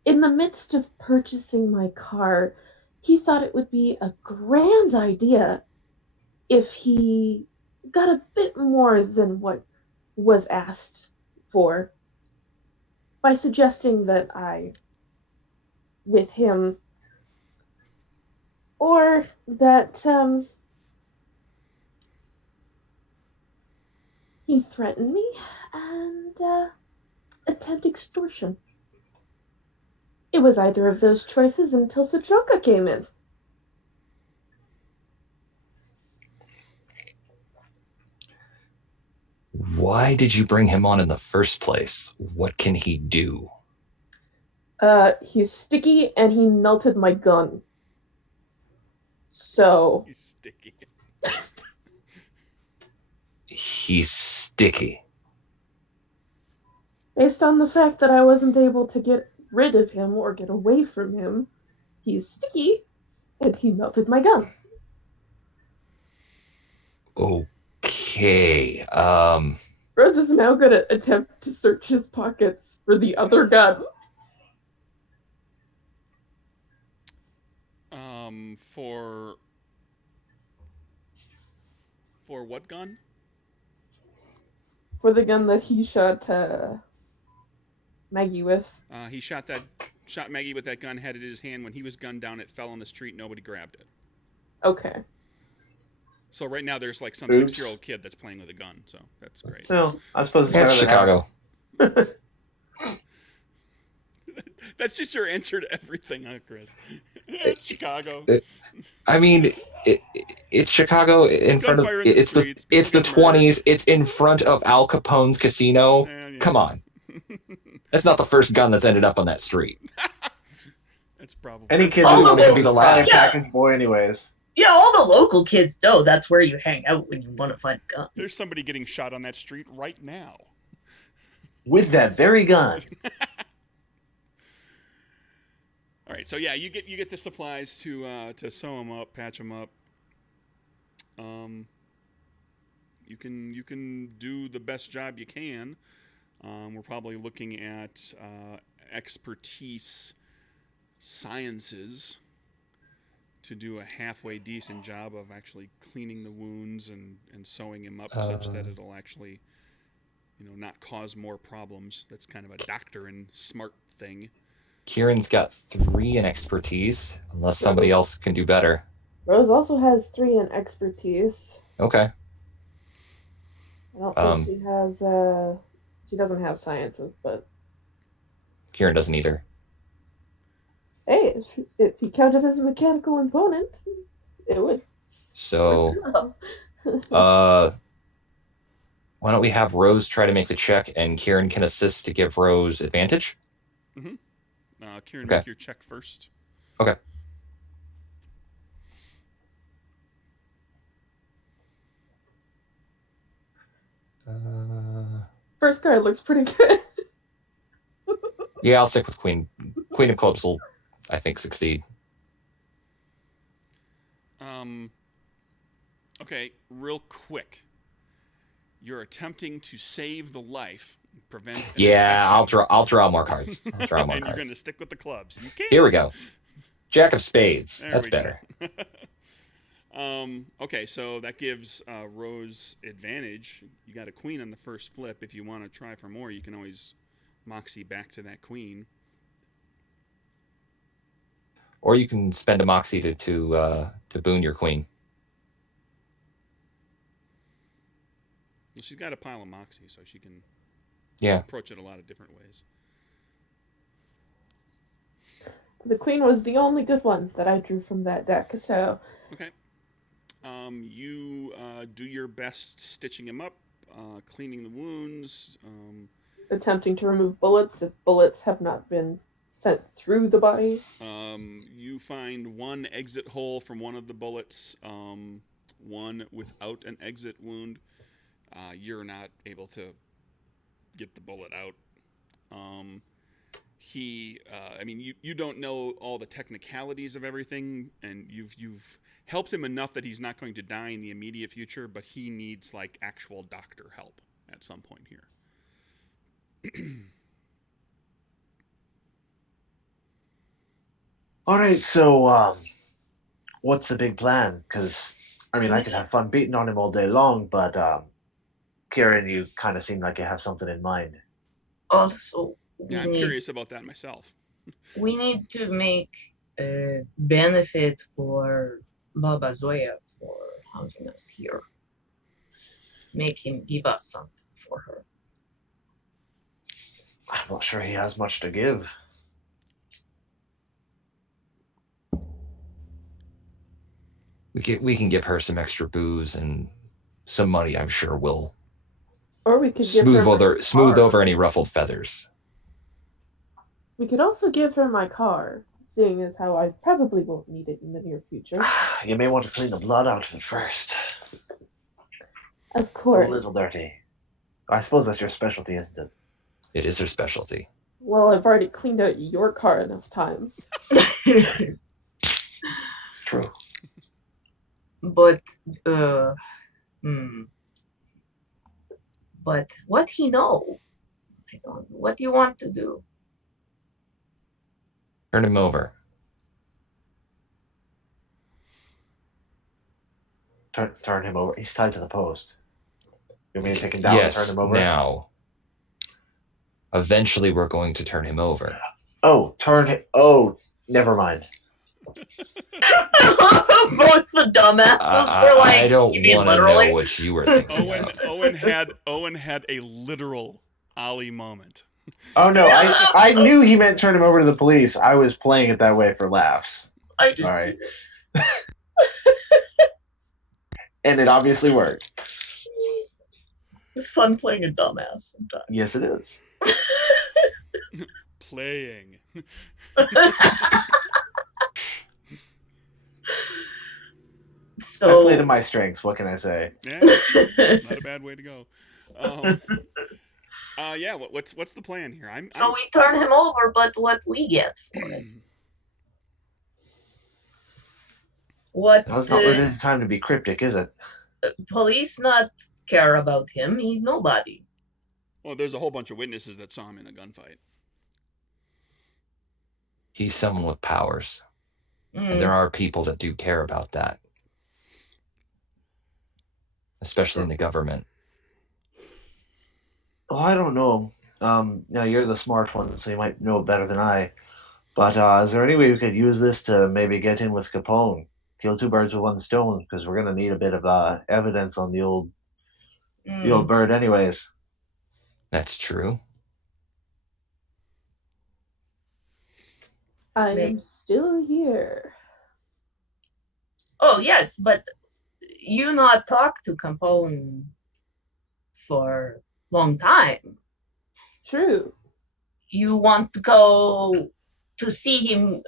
in the midst of purchasing my car, he thought it would be a grand idea if he got a bit more than what was asked for by suggesting that I, with him, or that he threatened me and attempt extortion. It was either of those choices until Satranka came in. Why did you bring him on in the first place? What can he do? He's sticky and he melted my gun. So... He's sticky. He's sticky. Based on the fact that I wasn't able to get rid of him or get away from him, he's sticky and he melted my gun. Okay. Rose is now going to attempt to search his pockets for the other gun. For what gun? For the gun that he shot Maggie with? He shot Maggie with that gun, had it in his hand. When he was gunned down, it fell on the street. Nobody grabbed it. Okay. So right now there's like some Oops. 6-year-old kid that's playing with a gun. So that's great. Well, I suppose it's That's better than Chicago. That's just your answer to everything, huh, Chris? It's Chicago. I mean, it's Chicago in front of Gunfire in the it's streets, the people get murdered. 20s. It's in front of Al Capone's casino. Yeah. Come on, that's not the first gun that's ended up on that street. That's probably Any kid Oh, who's no, going to be the buy a last. package boy anyways. Yeah, all the local kids know that's where you hang out when you want to find a gun. There's somebody getting shot on that street right now. With that very gun. All right, so yeah, you get the supplies to sew them up, patch them up. You can do the best job you can. We're probably looking at expertise sciences to do a halfway decent job of actually cleaning the wounds and sewing him up such that it'll actually, not cause more problems. That's kind of a doctor and smart thing. Kieran's got 3 in expertise, unless somebody else can do better. Rose also has 3 in expertise. Okay. I don't think she has. She doesn't have sciences, but Kieran doesn't either. hey, if he counted as a mechanical component, it would. So, why don't we have Rose try to make the check, and Kieran can assist to give Rose advantage? Mm-hmm. Kieran, Okay. make your check first. Okay. First card looks pretty good. Yeah, I'll stick with Queen. Queen of Clubs will, I think, succeed. Okay, real quick. You're attempting to save the life, prevent. an Yeah, infection. I'll draw more cards. I'll draw more And you're going to cards. stick with the clubs. You can. Here we go. Jack of Spades. There That's we go. better. Okay, so that gives Rose advantage. You got a queen on the first flip. If you want to try for more, you can always moxie back to that queen. Or you can spend a moxie to boon your queen. Well, she's got a pile of moxie, so she can Yeah. approach it a lot of different ways. The queen was the only good one that I drew from that deck, so Okay. You do your best stitching him up, cleaning the wounds. attempting to remove bullets if bullets have not been sent through the body. You find one exit hole from one of the bullets, one without an exit wound. You're not able to get the bullet out. You don't know all the technicalities of everything, and you've helped him enough that he's not going to die in the immediate future, but he needs like actual doctor help at some point here. All right, so what's the big plan? Because, I could have fun beating on him all day long, but Kieran, you kind of seem like you have something in mind. Also, Yeah, I'm curious about that myself. we need to make a benefit for Baba Zoya for housing us here. Make him give us something for her. I'm not sure he has much to give. We can give her some extra booze and some money. I'm sure will Or we could give smooth her my car. over any ruffled feathers. We could also give her my car, seeing as how I probably won't need it in the near future. You may want to clean the blood out of it first. Of A course. little dirty. I suppose that's your specialty, isn't it? It is her specialty. Well, I've already cleaned out your car enough times. True. But but what he know? I don't. What do you want to do? Turn him over. Turn him over. He's tied to the post. You mean take him down and Yes. turn him over? Now, Eventually, we're going to turn him over. Oh, never mind. Both the dumbasses were like, I don't "You mean want to know literally?" what you were thinking of. Owen had a literal Ollie moment. Oh no, I knew he meant turn him over to the police. I was playing it that way for laughs. I did Sorry. too. And it obviously worked. It's fun playing a dumbass sometimes. Yes, it is. Playing. I played to my strengths. What can I say? Yeah, not a bad way to go. Yeah. What's the plan here? So we turn him over, but what we get for it? What? Well, it's not really time to be cryptic, is it? Police not care about him. He's nobody. Well, there's a whole bunch of witnesses that saw him in a gunfight. He's someone with powers. And there are people that do care about that. Especially in the government. Well, I don't know. You're the smart one, so you might know it better than I. But is there any way we could use this to maybe get in with Capone? Kill two birds with one stone, because we're going to need a bit of evidence on the old bird anyways. That's true. I am still here. Oh, yes, but you not talked to Capone for a long time. True. You want to go to see him,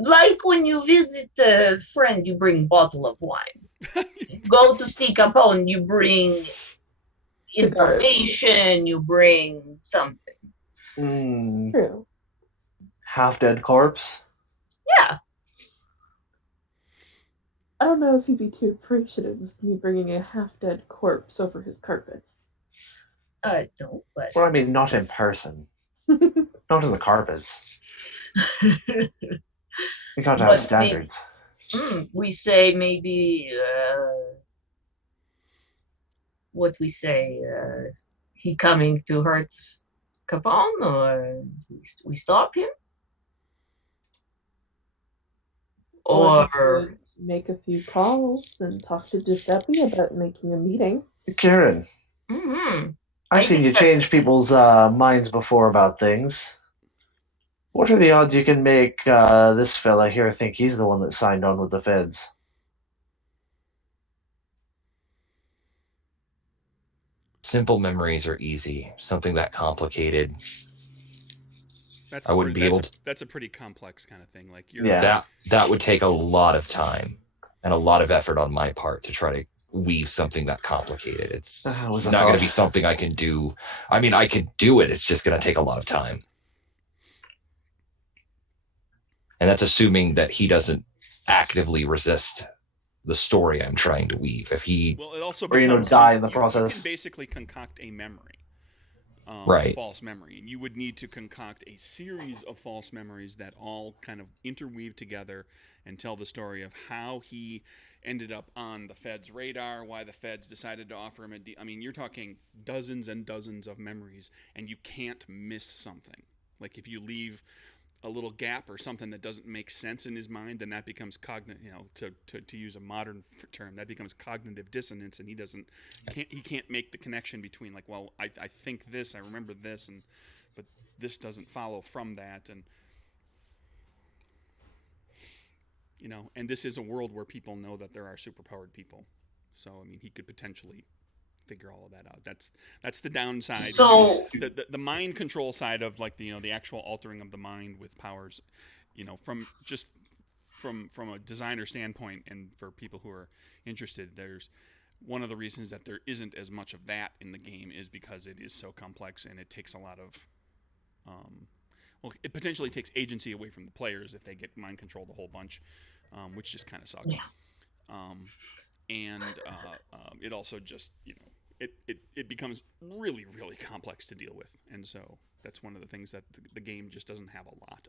like when you visit a friend, you bring bottle of wine. Go to see Capone, you bring information, you bring something. True. Half-dead corpse? Yeah. I don't know if he'd be too appreciative of me bringing a half-dead corpse over his carpets. No, but... Well, I mean, not in person. Not in the carpets. We got to have standards. We say maybe... what we say? He coming to hurt Capone, or we stop him? Or make a few calls and talk to Giuseppe about making a meeting. Karen, I've seen you change people's minds before about things. What are the odds you can make this fella here think he's the one that signed on with the feds? Simple memories are easy. Something that complicated, I wouldn't be able to. That's a pretty complex kind of thing. Like that would take a lot of time and a lot of effort on my part to try to weave something that complicated. It's not going to be something I can do. I mean, I could do it. It's just going to take a lot of time. And that's assuming that he doesn't actively resist the story I'm trying to weave. If he, well, it also becomes, die in the process. You can basically concoct a memory, right? False memory, and you would need to concoct a series of false memories that all kind of interweave together and tell the story of how he ended up on the Fed's radar, why the Feds decided to offer him a deal. I mean, you're talking dozens and dozens of memories, and you can't miss something. Like if you leave a little gap or something that doesn't make sense in his mind, then that becomes to use a modern term, that becomes cognitive dissonance, and he can't make the connection between like, well, I think this, I remember this, but this doesn't follow from that, and and this is a world where people know that there are superpowered people, so I mean he could potentially figure all of that out. That's the downside. So the mind control side of like the actual altering of the mind with powers, from a designer standpoint, and for people who are interested, there's one of the reasons that there isn't as much of that in the game is because it is so complex and it takes a lot of it potentially takes agency away from the players if they get mind controlled a whole bunch, which just kind of sucks. And it also just it becomes really, really complex to deal with, and so that's one of the things that the game just doesn't have a lot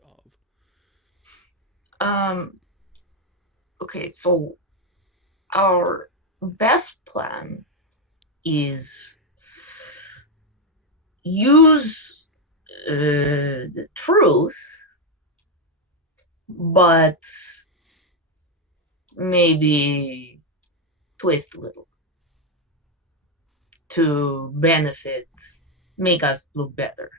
of. Okay, so our best plan is use the truth, but maybe twist a little to benefit, make us look better.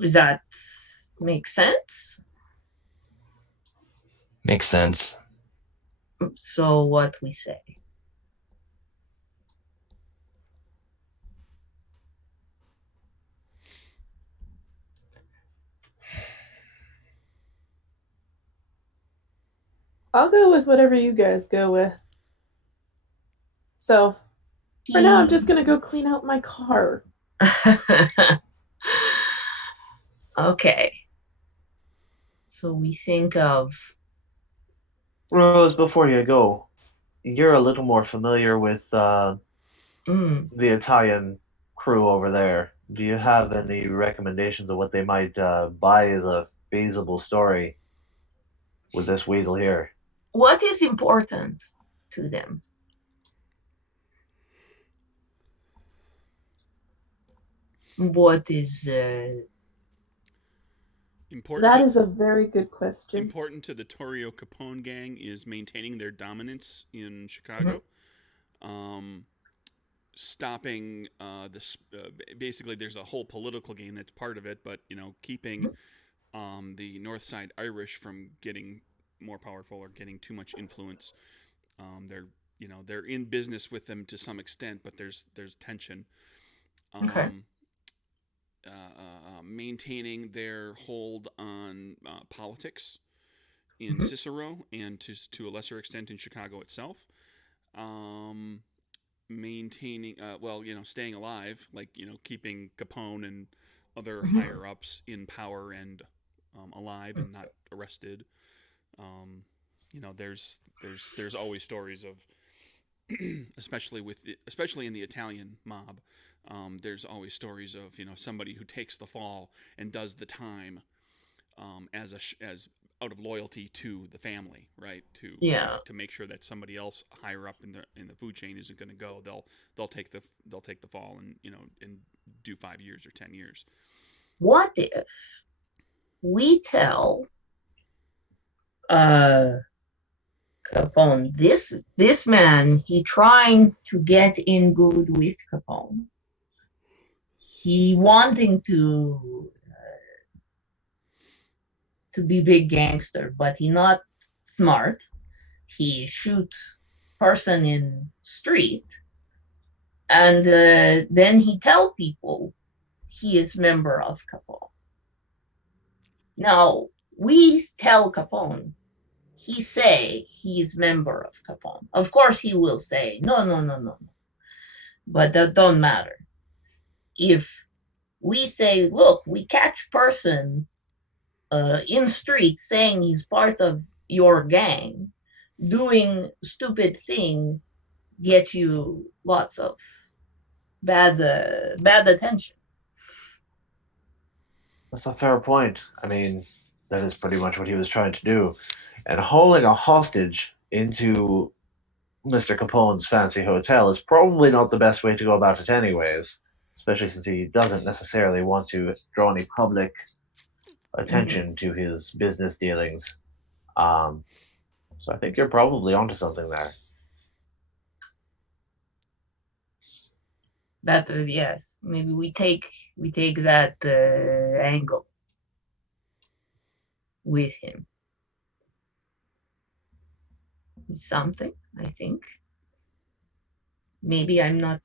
Does that make sense? Makes sense. So what we say? I'll go with whatever you guys go with. So, for now, I'm just gonna go clean out my car. Okay. So we think of... Rose, before you go, you're a little more familiar with the Italian crew over there. Do you have any recommendations of what they might buy as a feasible story with this weasel here? What is important to them? What is Important That to, is a very good question. important to the Torrio Capone gang is maintaining their dominance in Chicago. Stopping this. Basically, there's a whole political game that's part of it, but keeping the North Side Irish from getting more powerful or getting too much influence. They're in business with them to some extent, but there's tension. Okay. Maintaining their hold on politics in Cicero and to a lesser extent in Chicago itself. Maintaining, staying alive, keeping Capone and other higher ups in power and alive and not arrested. There's always stories of, especially in the Italian mob. There's always stories of somebody who takes the fall and does the time as out of loyalty to the family, right? To make sure that somebody else higher up in the food chain isn't going to go. They'll take the fall and and do 5 years or 10 years. What if we tell Capone, this man, he trying to get in good with Capone. He wanting to be big gangster, but he not smart. He shoot person in street, and then he tell people he is member of Capone. Now we tell Capone, he say he is member of Capone. Of course he will say no. But that don't matter. If we say, look, we catch person in street saying he's part of your gang, doing stupid thing, get you lots of bad attention. That's a fair point. I mean, that is pretty much what he was trying to do. And hauling a hostage into Mr. Capone's fancy hotel is probably not the best way to go about it anyways, especially since he doesn't necessarily want to draw any public attention to his business dealings. So I think you're probably onto something there. That yes, maybe we take that angle with him. Something, I think. Maybe I'm not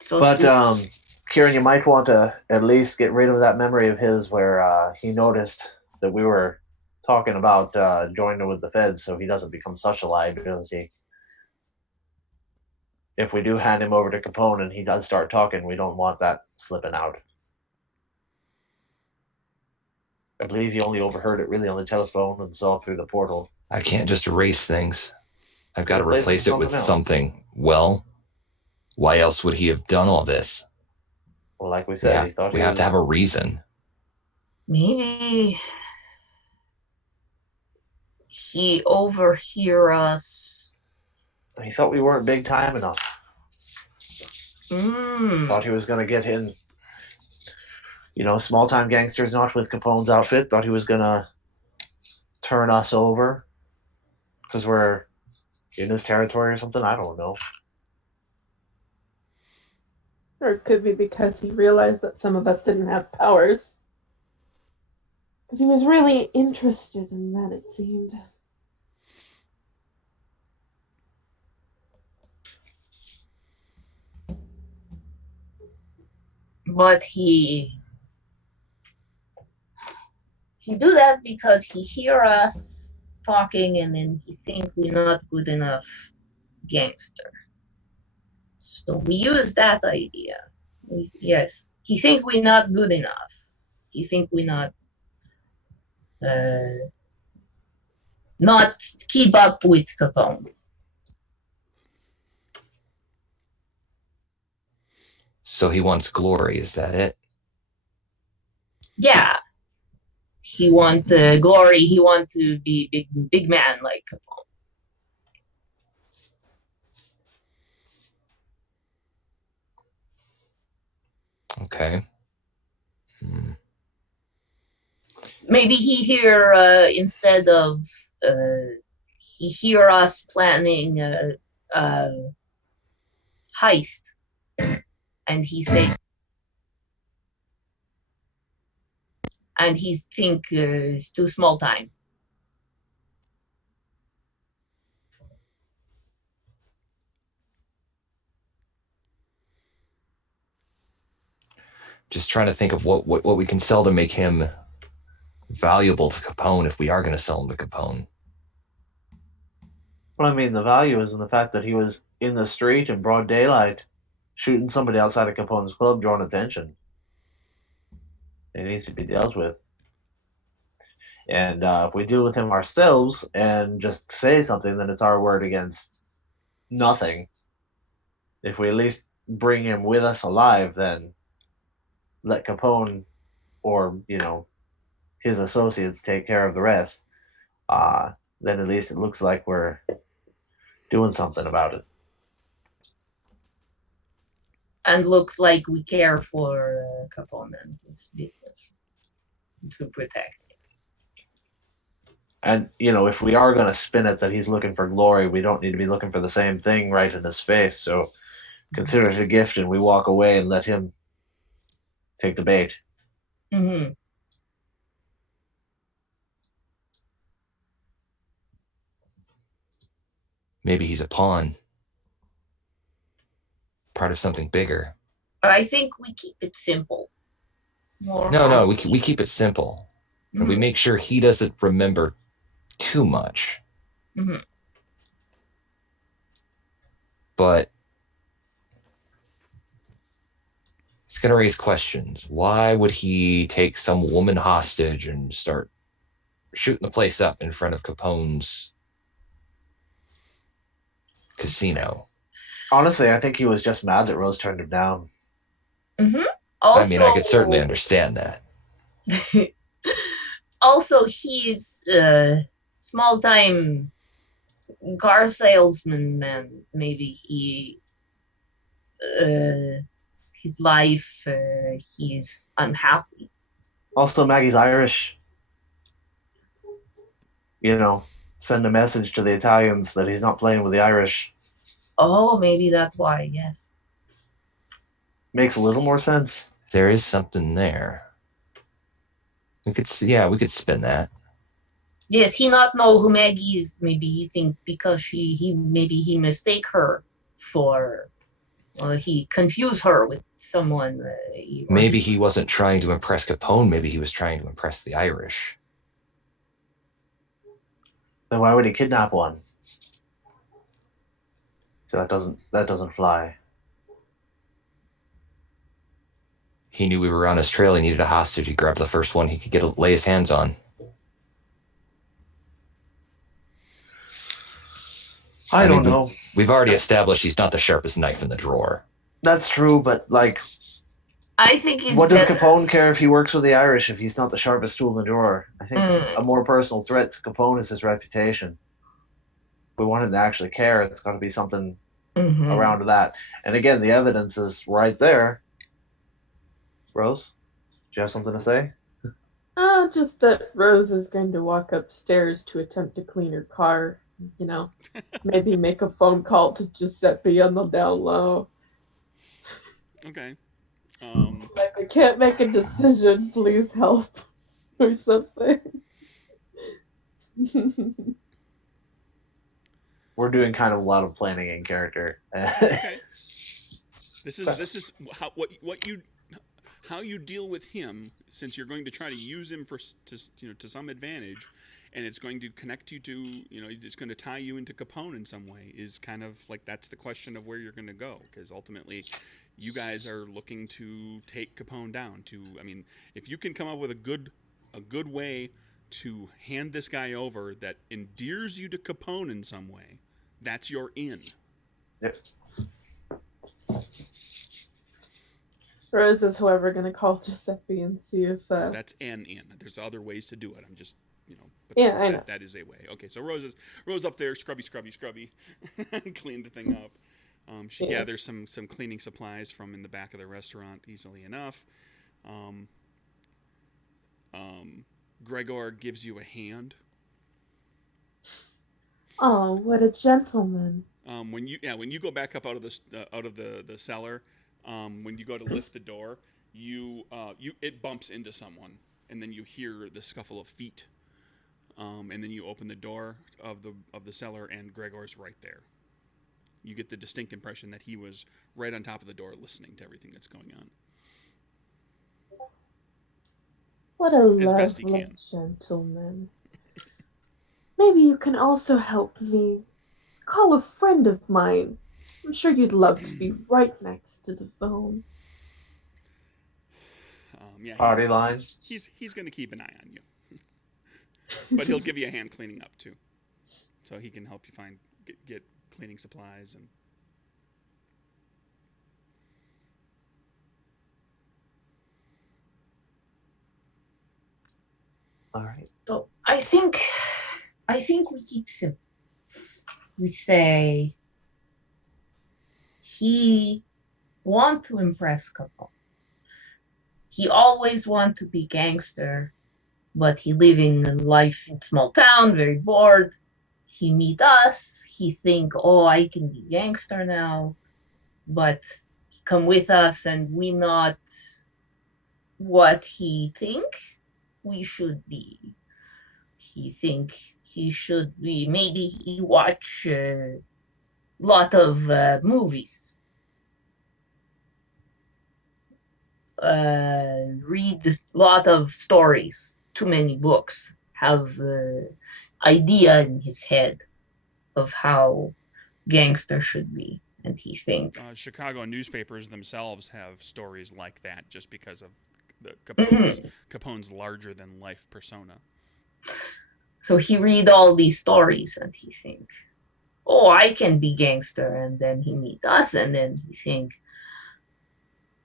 so But stupid. Kieran, you might want to at least get rid of that memory of his where he noticed that we were talking about joining with the feds, so he doesn't become such a liability. If we do hand him over to Capone and he does start talking, we don't want that slipping out. I believe he only overheard it really on the telephone and saw through the portal. I can't just erase things. I've got to replace it with something. Well, why else would he have done all this? Well, like we said, we have to have a reason. Maybe he overhear us He thought we weren't big time enough. Mm. Thought he was going to get in, small time gangsters, not with Capone's outfit. Thought he was going to turn us over because we're in his territory or something. I don't know. Or it could be because he realized that some of us didn't have powers. Because he was really interested in that, it seemed. But he do that because he hear us talking and then he think we're not good enough gangster. So we use that idea. Yes, he think we're not good enough. He think we're not keep up with Capone. So he wants glory, is that it? Yeah. He want glory. He want to be big man like Capone. Okay. Maybe he hear instead of he hear us planning heist, and he say, and he think it's too small time. Just trying to think of what we can sell to make him valuable to Capone if we are going to sell him to Capone. Well, I mean, the value is in the fact that he was in the street in broad daylight, shooting somebody outside of Capone's club, drawing attention. It needs to be dealt with. And if we deal with him ourselves and just say something, then it's our word against nothing. If we at least bring him with us alive, then let Capone or, his associates take care of the rest. Then at least it looks like we're doing something about it. And looks like we care for Capone and his business to protect him. And, if we are going to spin it that he's looking for glory, we don't need to be looking for the same thing right in his face. So consider it a gift and we walk away and let him take the bait. Mm-hmm. Maybe he's a pawn. Part of something bigger. I think we keep it simple. No, we keep it simple. Mm-hmm. And we make sure he doesn't remember too much. Mm-hmm. But it's going to raise questions. Why would he take some woman hostage and start shooting the place up in front of Capone's casino? Honestly, I think he was just mad that Rose turned him down. Mm-hmm. Also, I mean, I could certainly understand that. Also, he's small-time car salesman, man. Maybe his life, he's unhappy. Also, Maggie's Irish. Send a message to the Italians that he's not playing with the Irish. Oh, maybe that's why, yes. Makes a little more sense. There is something there. We could spin that. Yes, he not know who Maggie is. Maybe he think because he mistake her for, he confuse her with someone. Maybe he wasn't trying to impress Capone. Maybe he was trying to impress the Irish. Then why would he kidnap one? So that doesn't fly. He knew we were on his trail. He needed a hostage. He grabbed the first one he could lay his hands on. I don't know. We've already established he's not the sharpest knife in the drawer. That's true, but I think he's. What does Capone care if he works with the Irish if he's not the sharpest tool in the drawer? I think a more personal threat to Capone is his reputation. we want him to actually care, it's got to be something Mhm. around that. And again, the evidence is right there. Rose, do you have something to say? Just that Rose is going to walk upstairs to attempt to clean her car. You know, maybe make a phone call to Giuseppe on the down low. Okay. Like, I can't make a decision. Please help, or something. We're doing kind of a lot of planning in character. That's okay. This is how you deal with him, since you're going to try to use him to some advantage, and it's going to connect you to, it's going to tie you into Capone in some way, is kind of like, that's the question of where you're going to go, because ultimately you guys are looking to take Capone down. If you can come up with a good way to hand this guy over that endears you to Capone in some way, that's your in. Yep. Rose is, however, going to call Giuseppe and see if... That's an in. There's other ways to do it. I'm just, but yeah, I know. That is a way. Okay, so Rose up there, scrubby, clean the thing up. She gathers some cleaning supplies from in the back of the restaurant easily enough. Gregor gives you a hand. Oh, what a gentleman! When you go back up out of the cellar, when you go to lift the door, it bumps into someone, and then you hear the scuffle of feet, and then you open the door of the cellar, and Gregor's right there. You get the distinct impression that he was right on top of the door, listening to everything that's going on. What a As best he lovely can. gentleman. Maybe you can also help me. Call a friend of mine. I'm sure you'd love to be right next to the phone. Party line. He's going to keep an eye on you, but he'll give you a hand cleaning up too, so he can help you get cleaning supplies and. All right. So I think we keep simple. We say he want to impress Capone. He always want to be gangster, but he living in life in small town, very bored. He meet us. He think, oh, I can be gangster now, but he come with us, and we not what he think we should be. He think he should be. Maybe he watch a lot of movies. Read a lot of stories, too many books, have idea in his head of how gangster should be, and he think Chicago newspapers themselves have stories like that, just because of the Capone's larger than life persona. So he read all these stories, and he think, oh, I can be gangster, and then he meet us, and then he think,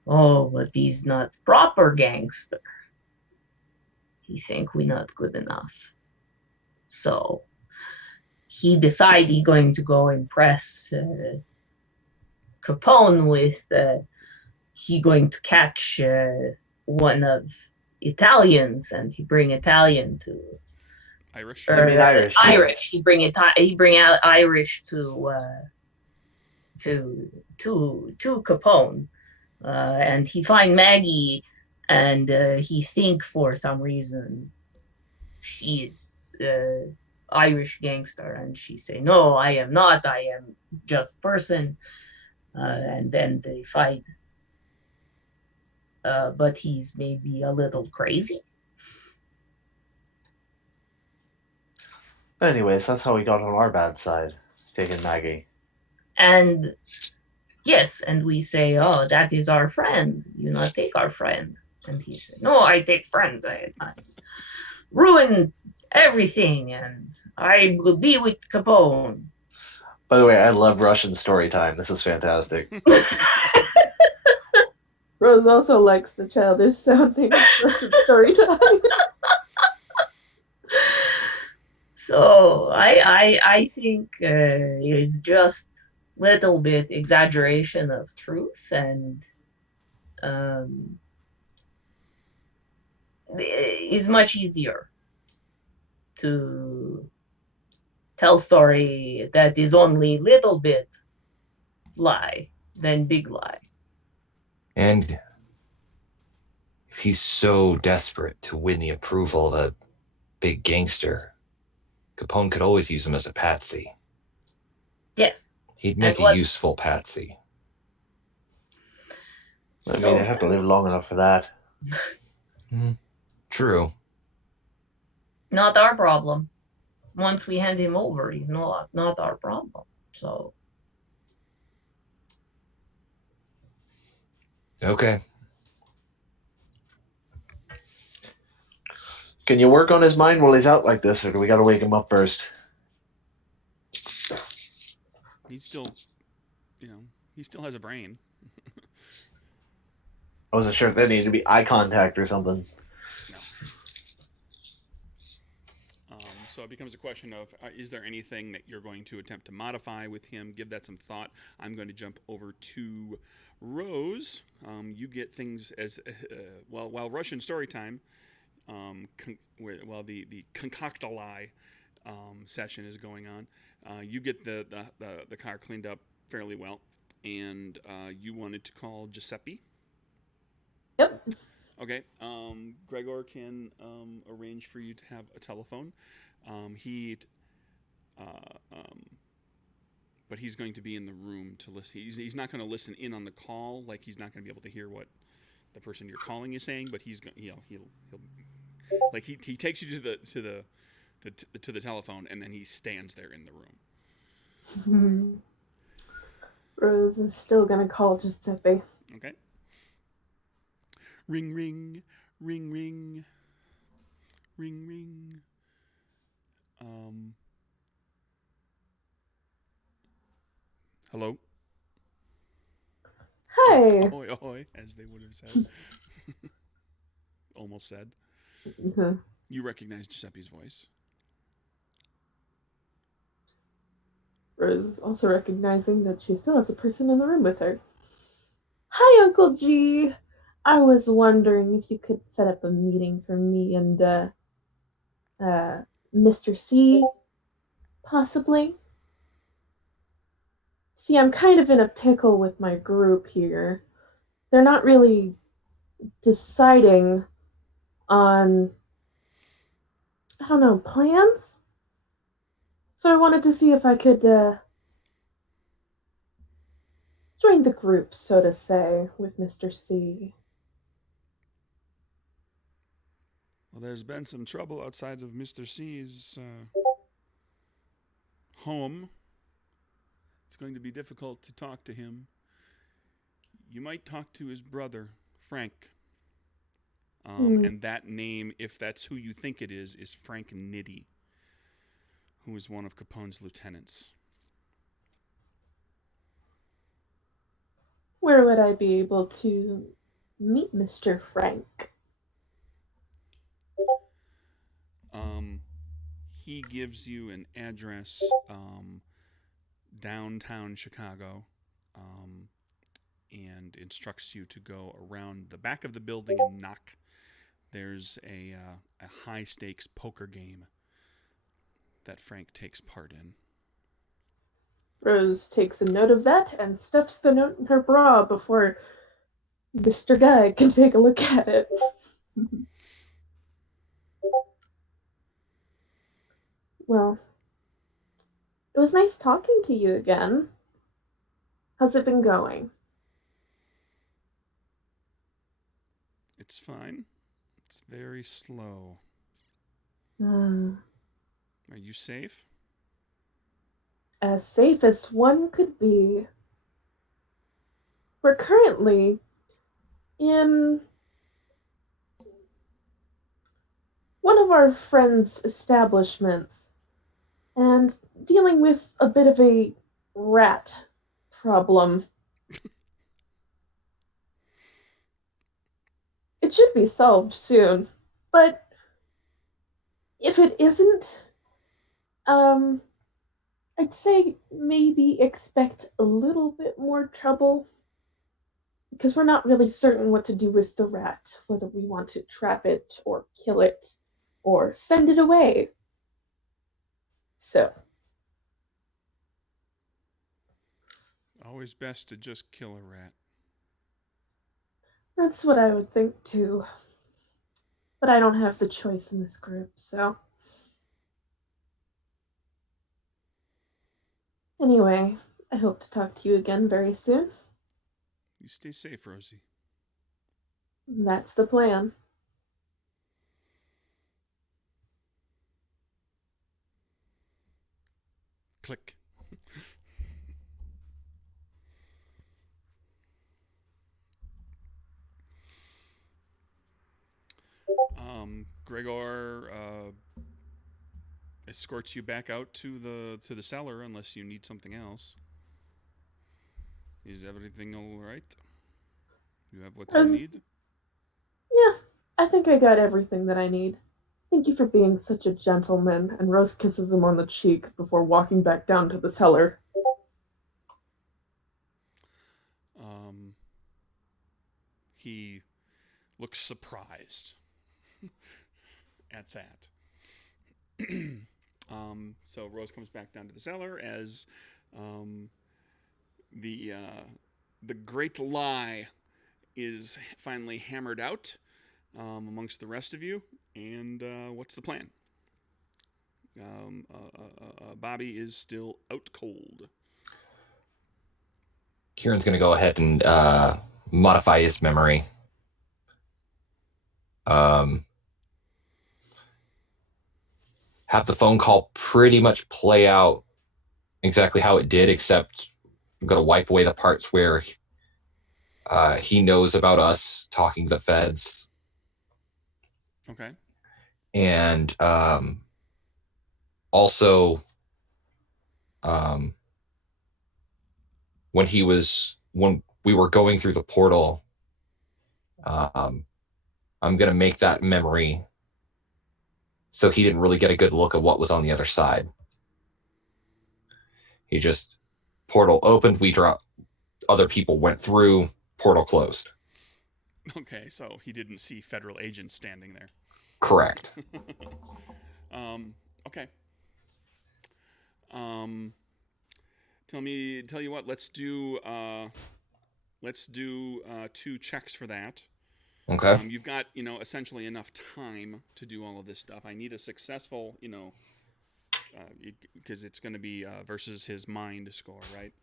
oh, but he's not proper gangster. He think we not good enough. So he decide he going to go impress Capone with he going to catch one of Italians, and he bring Italian to Irish. Irish. Irish. He bring out Irish to Capone. And he find Maggie, and he think for some reason she is Irish gangster, and she say, no, I am not, I am just person, and then they fight, but he's maybe a little crazy. Anyways, that's how we got on our bad side. It's taking Maggie. And yes, and we say, oh, that is our friend. You not take our friend. And he said, no, I take friend. I ruin everything, and I will be with Capone. By the way, I love Russian story time. This is fantastic. Rose also likes the childish sounding Russian story time. So I think it's just little bit exaggeration of truth, and um, it's much easier to tell story that is only little bit lie than big lie. And if he's so desperate to win the approval of a big gangster, Capone could always use him as a patsy. Yes. He'd make a useful patsy. I mean, I have to live long enough for that. True. Not our problem. Once we hand him over, he's not our problem. So. Okay. Can you work on his mind while he's out like this, or do we got to wake him up first? He's still, he still has a brain. I wasn't sure if there needed to be eye contact or something. No. So it becomes a question of, is there anything that you're going to attempt to modify with him? Give that some thought. I'm going to jump over to Rose. You get things as, while Russian story time, while the concoctali session is going on, you get the car cleaned up fairly well, and you wanted to call Giuseppe. Yep. Okay. Gregor can arrange for you to have a telephone. But he's going to be in the room to listen. He's not going to listen in on the call. Like, he's not going to be able to hear what the person you're calling is saying. But he'll like he takes you to the telephone, and then he stands there in the room. Rose is still gonna call Giuseppe. Okay. Ring, ring, ring, ring, ring, ring. Hello? Hey! Ahoy, ahoy, as they would have said. Almost said. Mm-hmm. You recognize Giuseppe's voice. Rose also recognizing that she still has a person in the room with her. Hi, Uncle G! I was wondering if you could set up a meeting for me and Mr. C, possibly? See, I'm kind of in a pickle with my group here. They're not really deciding on, I don't know, plans? So I wanted to see if I could join the group, so to say, with Mr. C. Well, there's been some trouble outside of Mr. C's home. It's going to be difficult to talk to him. You might talk to his brother, Frank. And that name, if that's who you think it is Frank Nitti, who is one of Capone's lieutenants. Where would I be able to meet Mr. Frank? He gives you an address downtown Chicago, and instructs you to go around the back of the building and knock. There's a high-stakes poker game that Frank takes part in. Rose takes a note of that and stuffs the note in her bra before Mr. Guy can take a look at it. Well, it was nice talking to you again. How's it been going? It's fine. It's very slow. Are you safe? As safe as one could be. We're currently in one of our friends' establishments and dealing with a bit of a rat problem. It should be solved soon, but if it isn't, Um, I'd say maybe expect a little bit more trouble because we're not really certain what to do with the rat, whether we want to trap it or kill it or send it away. So, Always best to just kill a rat. that's what I would think too. But I don't have the choice in this group, so. Anyway, I hope to talk to you again very soon. You stay safe, Rosie. That's the plan. Click. Gregor escorts you back out to the cellar unless you need something else. Is everything all right? You have what you need? Yeah, I think I got everything that I need. Thank you for being such a gentleman. And Rose kisses him on the cheek before walking back down to the cellar. Um, he looks surprised at that. So Rose comes back down to the cellar as the the great lie is finally hammered out amongst the rest of you. And what's the plan? Bobby is still out cold. Kieran's going to go ahead and modify his memory. Have the phone call pretty much play out exactly how it did, except I'm going to wipe away the parts where he knows about us talking to the feds. Okay. And also, when we were going through the portal, I'm going to make that memory so he didn't really get a good look at what was on the other side. He just, portal opened, we dropped, other people went through, portal closed. Okay, so he didn't see federal agents standing there. Correct. Okay. Tell you what. Let's do 2 checks for that. Okay. You've got essentially enough time to do all of this stuff. I need a successful because it's going to be versus his mind score, right?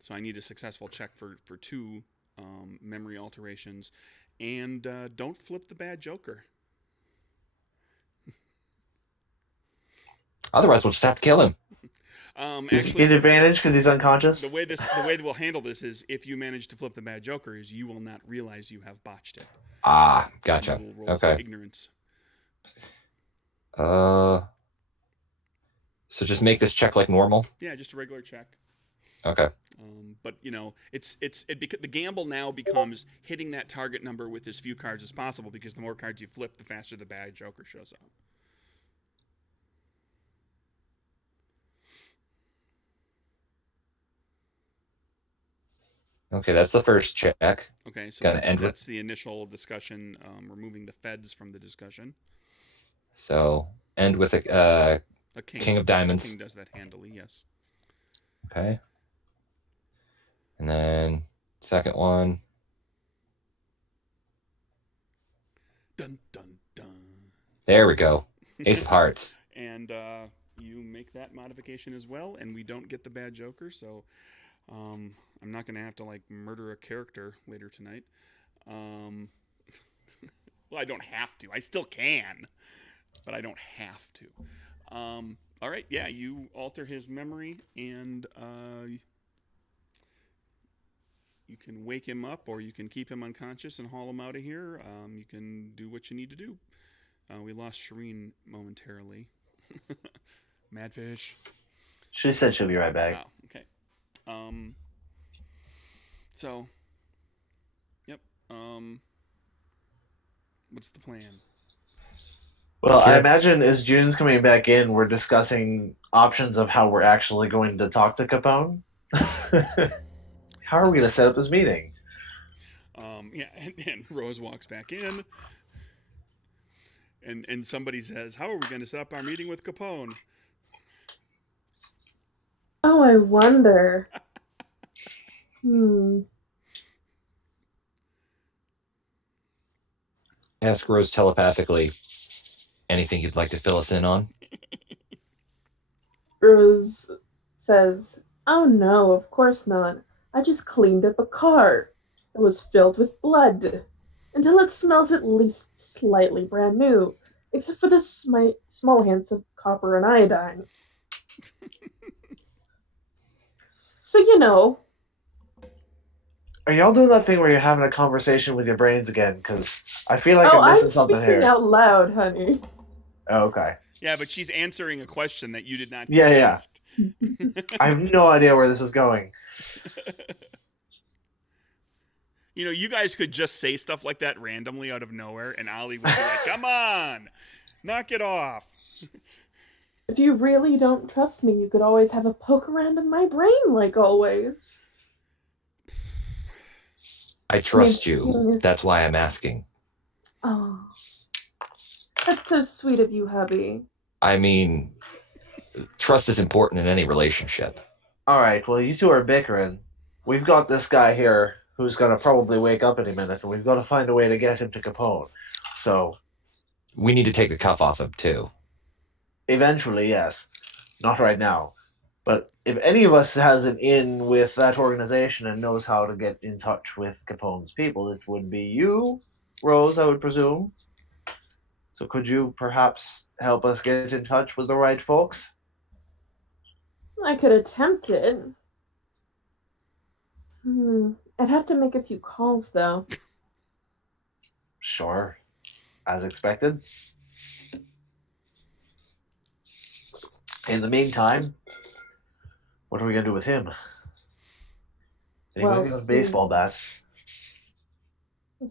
So I need a successful check for 2 memory alterations, and don't flip the bad joker. Otherwise, we'll just have to kill him. Does he get advantage because he's unconscious? The way that we'll handle this is if you manage to flip the bad joker, is you will not realize you have botched it. Ah, gotcha. You will roll Okay. ignorance. So just make this check like normal. Yeah, just a regular check. Okay. But the gamble now becomes hitting that target number with as few cards as possible, because the more cards you flip, the faster the bad joker shows up. Okay, that's the first check. Okay, so that's the initial discussion, removing the feds from the discussion. So end with a king of diamonds. A king does that handily, yes. Okay. And then second one. Dun dun dun. There we go. Ace of hearts. And you make that modification as well, and we don't get the bad joker, so I'm not going to have to murder a character later tonight. Well, I don't have to. I still can, but I don't have to. All right, yeah, you alter his memory, and you can wake him up, or you can keep him unconscious and haul him out of here. You can do what you need to do. We lost Shireen momentarily. Madfish. She said she'll be right back. Wow, okay. So, yep. What's the plan? Well, I Sure. imagine as June's coming back in, we're discussing options of how we're actually going to talk to Capone. How are we going to set up this meeting? Yeah, and Rose walks back in, and somebody says, "How are we going to set up our meeting with Capone?" Oh, I wonder. Hmm. Ask Rose telepathically. Anything you'd like to fill us in on? Rose says, "Oh no, of course not. I just cleaned up a car. It was filled with blood. Until it smells at least slightly brand new, except for the small hints of copper and iodine. So, Are y'all doing that thing where you're having a conversation with your brains again? Because I feel like oh, I'm I'm missing something speaking here. out loud, honey. Oh, okay. Yeah, but she's answering a question that you did not Yeah, get yeah. asked. I have no idea where this is going. You guys could just say stuff like that randomly out of nowhere, and Ollie would be like, "Come on, knock it off." If you really don't trust me, you could always have a poke around in my brain, like always. I trust you. Is... That's why I'm asking. Oh, that's so sweet of you, hubby. I mean, trust is important in any relationship. All right, well, you two are bickering. We've got this guy here who's going to probably wake up any minute, and we've got to find a way to get him to Capone. So, We need to take the cuff off him, too. eventually, yes. Not right now. But if any of us has an in with that organization and knows how to get in touch with Capone's people, it would be you, Rose, I would presume. So could you perhaps help us get in touch with the right folks? I could attempt it. I'd have to make a few calls, though. Sure. As expected. In the meantime, what are we going to do with him? Anybody with a baseball bat?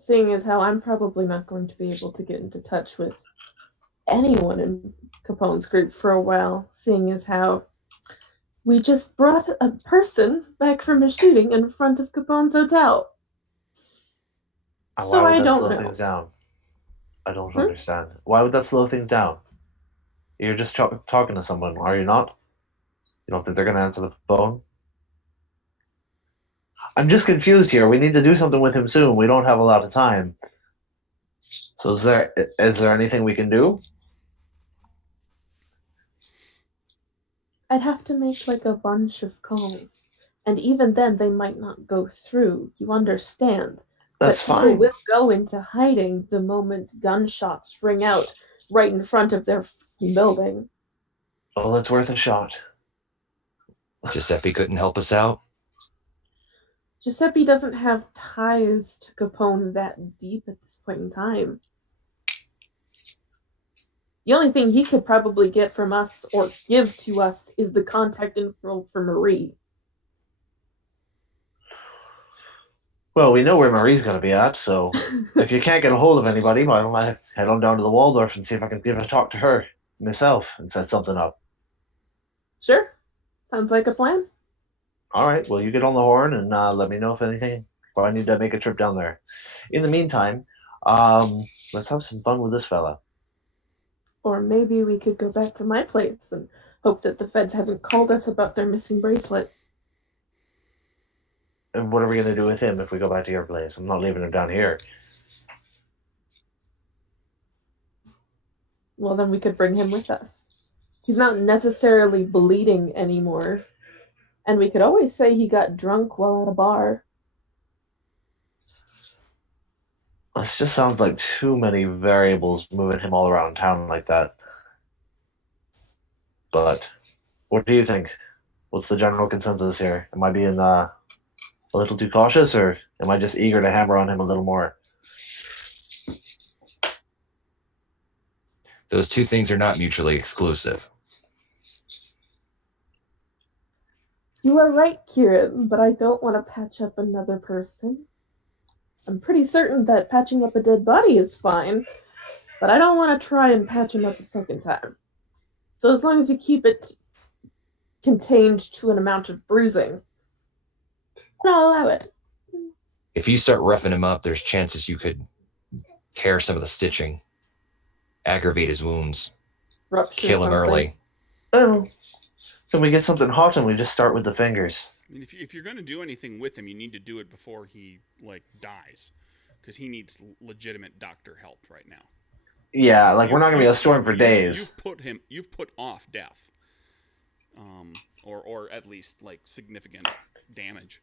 Seeing as how I'm probably not going to be able to get into touch with anyone in Capone's group for a while, seeing as how we just brought a person back from a shooting in front of Capone's hotel. So I don't know. Things down? I don't understand. Why would that slow things down? You're just talking to someone, are you not? You don't think they're going to answer the phone? I'm just confused here. We need to do something with him soon. We don't have a lot of time. So is there anything we can do? I'd have to make like a bunch of calls. And even then they might not go through. You understand? That's fine. People will go into hiding the moment gunshots ring out right in front of their building. Well, it's worth a shot. Giuseppe couldn't help us out? Giuseppe doesn't have ties to Capone that deep at this point in time. The only thing he could probably get from us or give to us is the contact info for Marie. Well, we know where Marie's going to be at, so if you can't get a hold of anybody, why don't I head on down to the Waldorf and see if I can give a talk to her myself and set something up. Sure. Sounds like a plan. All right. Well, you get on the horn and let me know if I need to make a trip down there. In the meantime, let's have some fun with this fella. Or maybe we could go back to my place and hope that the feds haven't called us about their missing bracelet. And what are we going to do with him if we go back to your place? I'm not leaving him down here. Well, then we could bring him with us. He's not necessarily bleeding anymore. And we could always say he got drunk while at a bar. This just sounds like too many variables moving him all around town like that. But what do you think? What's the general consensus here? Am I being a little too cautious, or am I just eager to hammer on him a little more? Those two things are not mutually exclusive. You are right, Kieran, but I don't want to patch up another person. I'm pretty certain that patching up a dead body is fine. but I don't want to try and patch him up a second time. So as long as you keep it contained to an amount of bruising, I'll allow it. If you start roughing him up, there's chances you could tear some of the stitching, aggravate his wounds, Rupture kill him something. early. Oh, can we get something hot and we just start with the fingers? I mean, if you're going to do anything with him, you need to do it before he dies, because he needs legitimate doctor help right now. Yeah, like we're not gonna be able to store him for days. You've put off death, or at least like significant damage.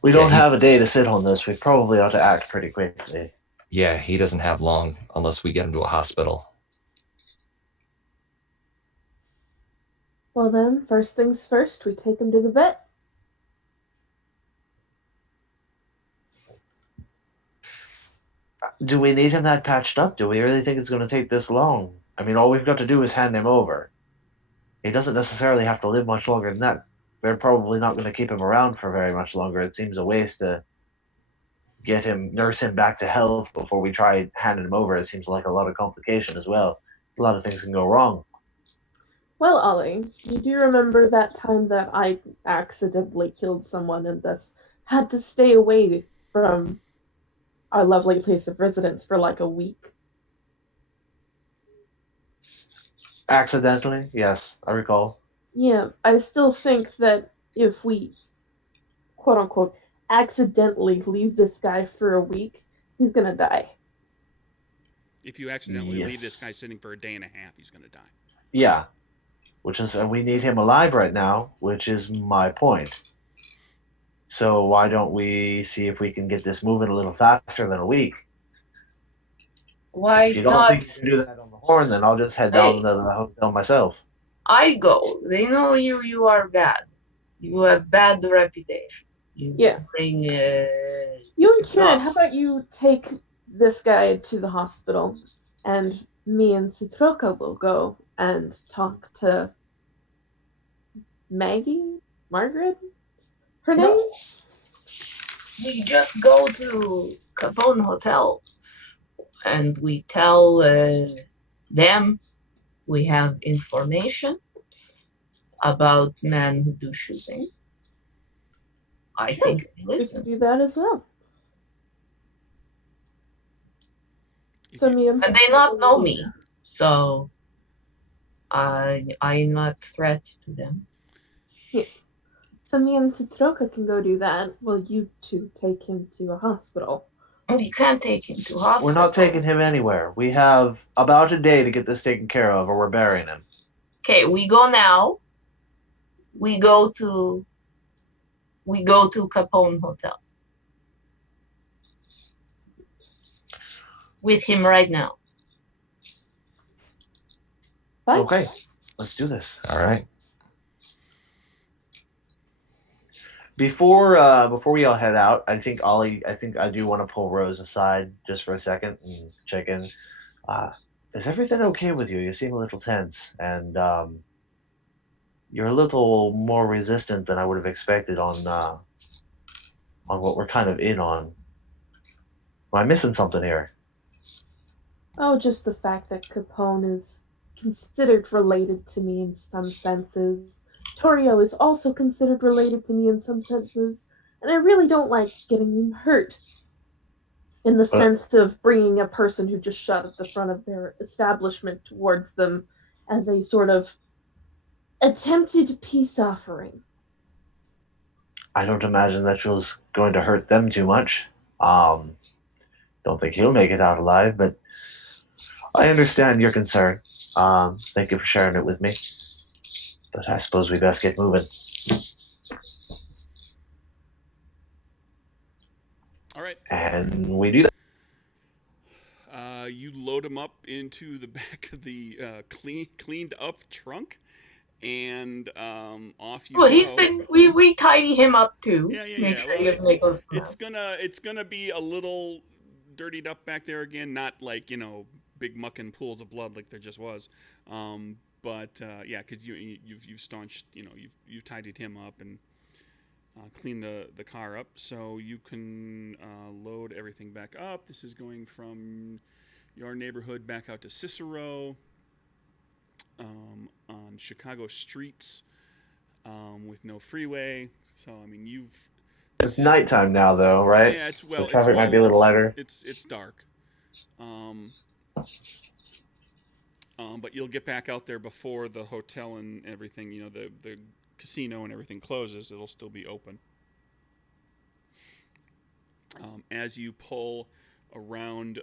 We don't have a day to sit on this. We probably ought to act pretty quickly. Yeah, he doesn't have long unless we get him to a hospital. Well then, first things first, we take him to the vet. Do we need him that patched up? Do we really think it's going to take this long? I mean, all we've got to do is hand him over. He doesn't necessarily have to live much longer than that. They're probably not going to keep him around for very much longer. It seems a waste to nurse him back to health before we try handing him over. It seems like a lot of complication as well. A lot of things can go wrong. Well, Ollie, you do remember that time that I accidentally killed someone and thus had to stay away from our lovely place of residence for like a week? Accidentally? Yes, I recall. Yeah, I still think that if we, quote unquote, accidentally leave this guy for a week, he's gonna die. If you accidentally leave this guy sitting for a day and a half, he's going to die. Yeah, and we need him alive right now, which is my point. So why don't we see if we can get this moving a little faster than a week? Why If you don't not? think you can do that on the horn, then I'll just head down to the hotel myself. I go. They know you are bad. You have bad reputation. You bring. You and Kieran, how about you take this guy to the hospital, and me and Citroka will go and talk to Maggie? Margaret? Her name? We just go to Capone Hotel and we tell them we have information about men who do shooting. I think they listen. We can do that as well. So and they not know me, so I'm not a threat to them. Yeah. So me and Citroka can go do that. Well, you two take him to a hospital. We can't take him to hospital. We're not taking him anywhere. We have about a day to get this taken care of, or we're burying him. Okay, we go now. We go to Capone Hotel with him right now. Fine. Okay, let's do this. All right. Before we all head out, I think I do want to pull Rose aside just for a second and check in. Is everything okay with you? You seem a little tense, and you're a little more resistant than I would have expected on what we're kind of in on. Am I missing something here? Oh, just the fact that Capone is considered related to me in some senses. Torio is also considered related to me in some senses, and I really don't like getting them hurt. In the sense of bringing a person who just shot at the front of their establishment towards them as a sort of attempted peace offering. I don't imagine that was going to hurt them too much. Don't think he'll make it out alive, but I understand your concern. Thank you for sharing it with me. But I suppose we best get moving. All right. And we do that. You load him up into the back of the cleaned up trunk, and off you go. Well, he's been. We tidy him up too. Yeah. Sure he doesn't make those it's gonna be a little dirtied up back there again. Not like big mucking pools of blood like there just was. But because you've staunched, you've tidied him up, and clean the car up. So you can load everything back up. This is going from your neighborhood back out to Cicero on Chicago streets with no freeway. So I mean, It's nighttime now, though, right? Yeah, The traffic might be a little lighter. It's dark. But you'll get back out there before the hotel and everything, the casino and everything closes. It'll still be open. As you pull around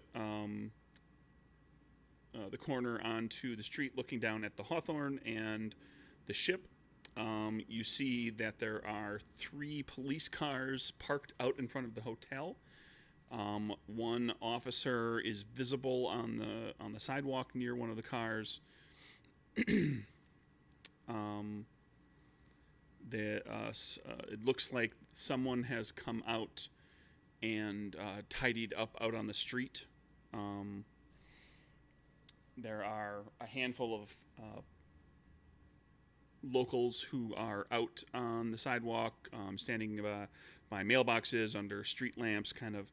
the corner onto the street looking down at the Hawthorne and the ship, you see that there are 3 police cars parked out in front of the hotel. One officer is visible on the sidewalk near one of the cars. It looks like someone has come out and tidied up out on the street. There are a handful of locals who are out on the sidewalk, standing by mailboxes under street lamps, kind of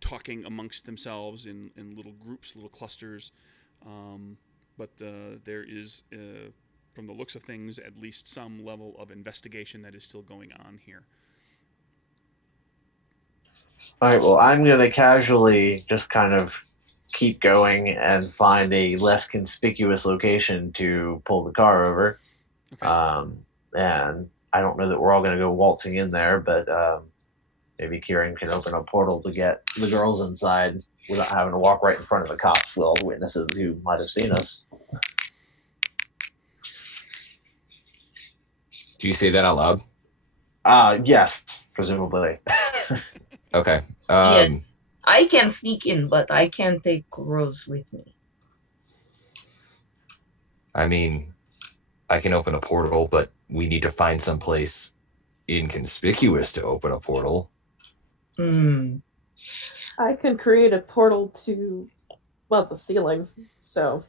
talking amongst themselves in little groups, little clusters. But there is, from the looks of things, at least some level of investigation that is still going on here. All right, well, I'm going to casually just kind of keep going and find a less conspicuous location to pull the car over. Okay. And I don't know that we're all going to go waltzing in there, but maybe Kieran can open a portal to get the girls inside without having to walk right in front of the cops with all the witnesses who might have seen us. Do you say that out loud? Yes, presumably. Okay. Yeah. I can sneak in, but I can't take Rose with me. I mean, I can open a portal, but we need to find some place inconspicuous to open a portal. I can create a portal to, the ceiling, so.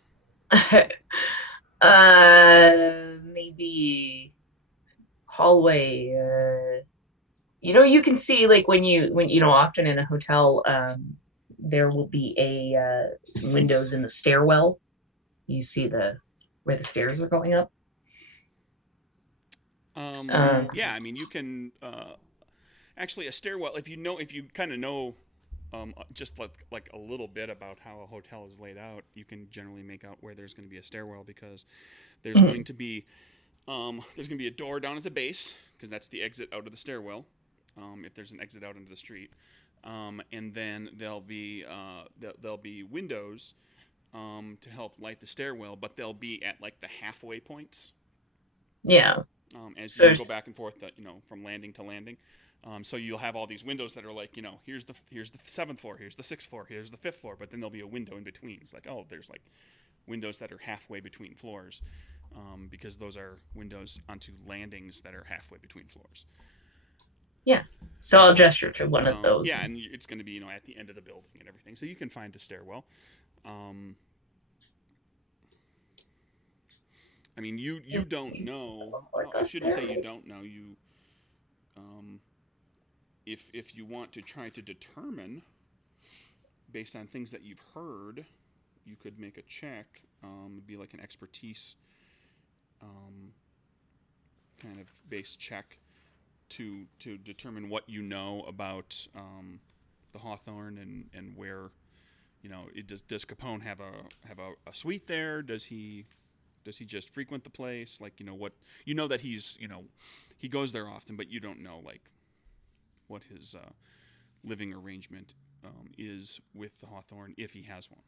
Maybe hallway. You can see, like, when often in a hotel, there will be some windows in the stairwell. You see where the stairs are going up. Yeah, I mean, you can actually a stairwell. If you kind of know just like a little bit about how a hotel is laid out, you can generally make out where there's going to be a stairwell, because there's going to be a door down at the base, because that's the exit out of the stairwell. If there's an exit out into the street, and then there'll be windows to help light the stairwell, but they'll be at like the halfway points. Yeah. As you go back and forth, from landing to landing. So you'll have all these windows that are like, here's the 7th floor, here's the 6th floor, here's the 5th floor, but then there'll be a window in between. It's like, there's like windows that are halfway between floors, because those are windows onto landings that are halfway between floors. Yeah. So I'll gesture to one of those. Yeah, and it's going to be, at the end of the building and everything. So you can find a stairwell. I mean, you don't know. I shouldn't say you don't know. You, if you want to try to determine, based on things that you've heard, you could make a check. It'd be like an expertise kind of base check to determine what you know about the Hawthorne and where, does Capone have a suite there? Does he just frequent the place? Like, what that he's he goes there often, but you don't know like what his living arrangement is with the Hawthorne, if he has one.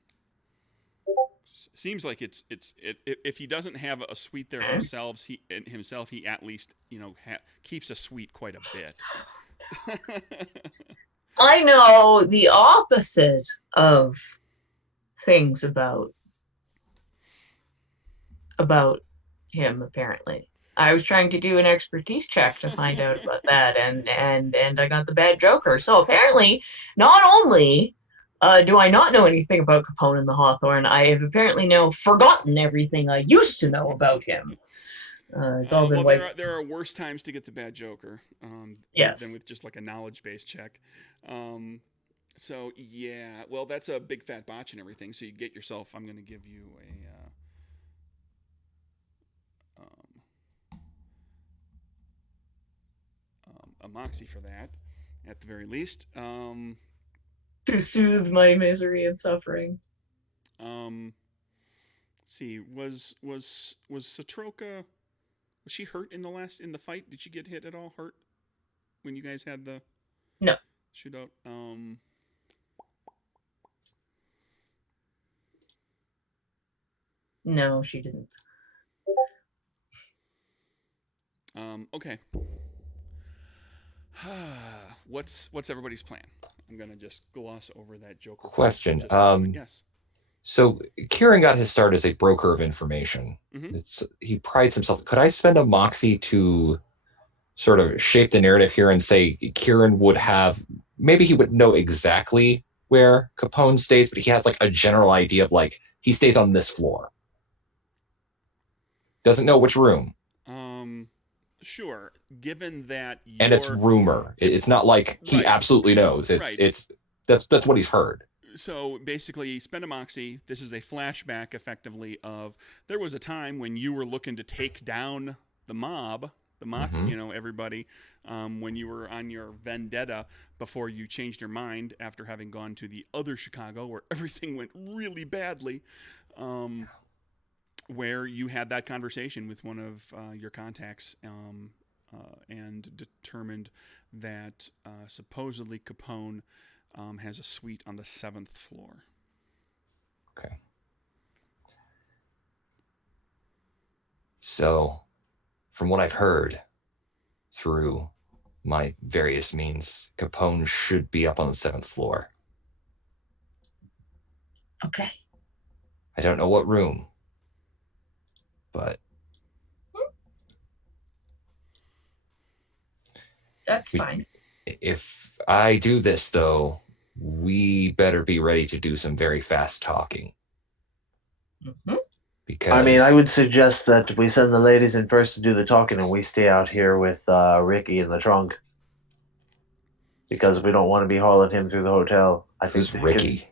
Seems like it's if he doesn't have a suite there himself, he at least keeps a suite quite a bit. I know the opposite of things about him, apparently. I was trying to do an expertise check to find out about that, and I got the bad joker. So apparently, not only do I not know anything about Capone and the Hawthorne, I have apparently now forgotten everything I used to know about him. It's all been well, wiped. there are worse times to get the bad Joker Yes. than with just like a knowledge-based check. So yeah, well, that's a big fat botch and everything. So you get yourself. I'm going to give you a moxie for that, at the very least. To soothe my misery and suffering. Let's see, was Satroka, was she hurt in the fight? Did she get hit at all? Hurt when you guys had the No shootout? No, she didn't. Okay. What's everybody's plan? I'm gonna just gloss over that Joker. Question. Yes. So Kieran got his start as a broker of information. He prides himself. Could I spend a moxie to sort of shape the narrative here and say Kieran would have, maybe he would know exactly where Capone stays, but he has like a general idea of like, he stays on this floor. Doesn't know which room. Sure. Given that and it's rumor. It's not like he absolutely knows. It's that's what he's heard. So basically, spend a moxie. This is a flashback, effectively, of there was a time when you were looking to take down the mob, everybody, when you were on your vendetta before you changed your mind after having gone to the other Chicago where everything went really badly, where you had that conversation with one of your contacts and determined that supposedly Capone has a suite on the 7th floor. Okay. So, from what I've heard through my various means, Capone should be up on the 7th floor. Okay. I don't know what room, but that's fine. If I do this, though, we better be ready to do some very fast talking. Because I mean, I would suggest that we send the ladies in first to do the talking and we stay out here with Ricky in the trunk. Because we don't want to be hauling him through the hotel. Who's Ricky?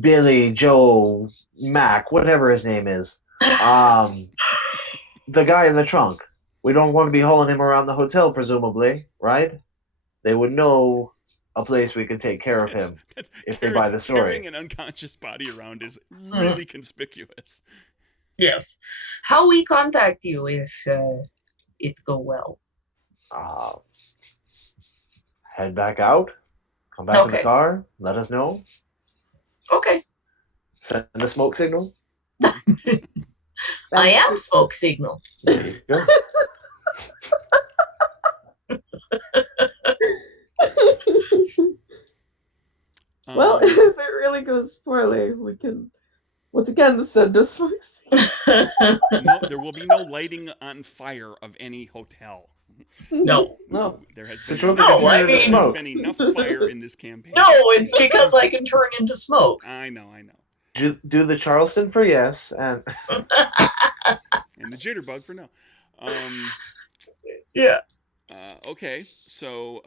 Billy, Joe, Mac, whatever his name is. The guy in the trunk. We don't want to be hauling him around the hotel, presumably, right? They would know a place we could take care of him if they buy the story. Carrying an unconscious body around is really conspicuous. Yes. How we contact you if it go well? Head back out. Come back in the car. Let us know. Okay. Send a smoke signal. I am smoke signal. There you go. Well, if it really goes poorly, we can once again send a smoke signal. No, there will be no lighting on fire of any hotel. No. There has been there's been enough fire in this campaign. No, it's because I can turn into smoke. I know. Do the Charleston for yes, and and the jitterbug for no. Yeah. Okay, so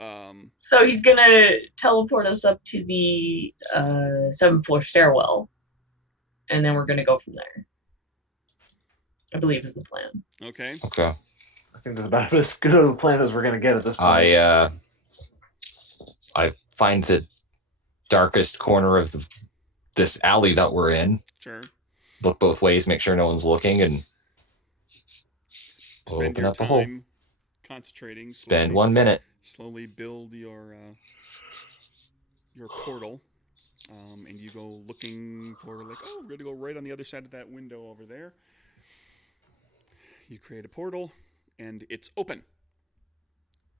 so he's gonna teleport us up to the 7th floor stairwell, and then we're gonna go from there. I believe is the plan. Okay. I think that's about as good of a plan as we're gonna get at this point. I find the darkest corner of this alley that we're in. Sure. Look both ways, make sure no one's looking, and spend open up a hole. Concentrating. Spend 1 minute. Slowly build your portal, and you go looking for we're going to go right on the other side of that window over there. You create a portal, and it's open.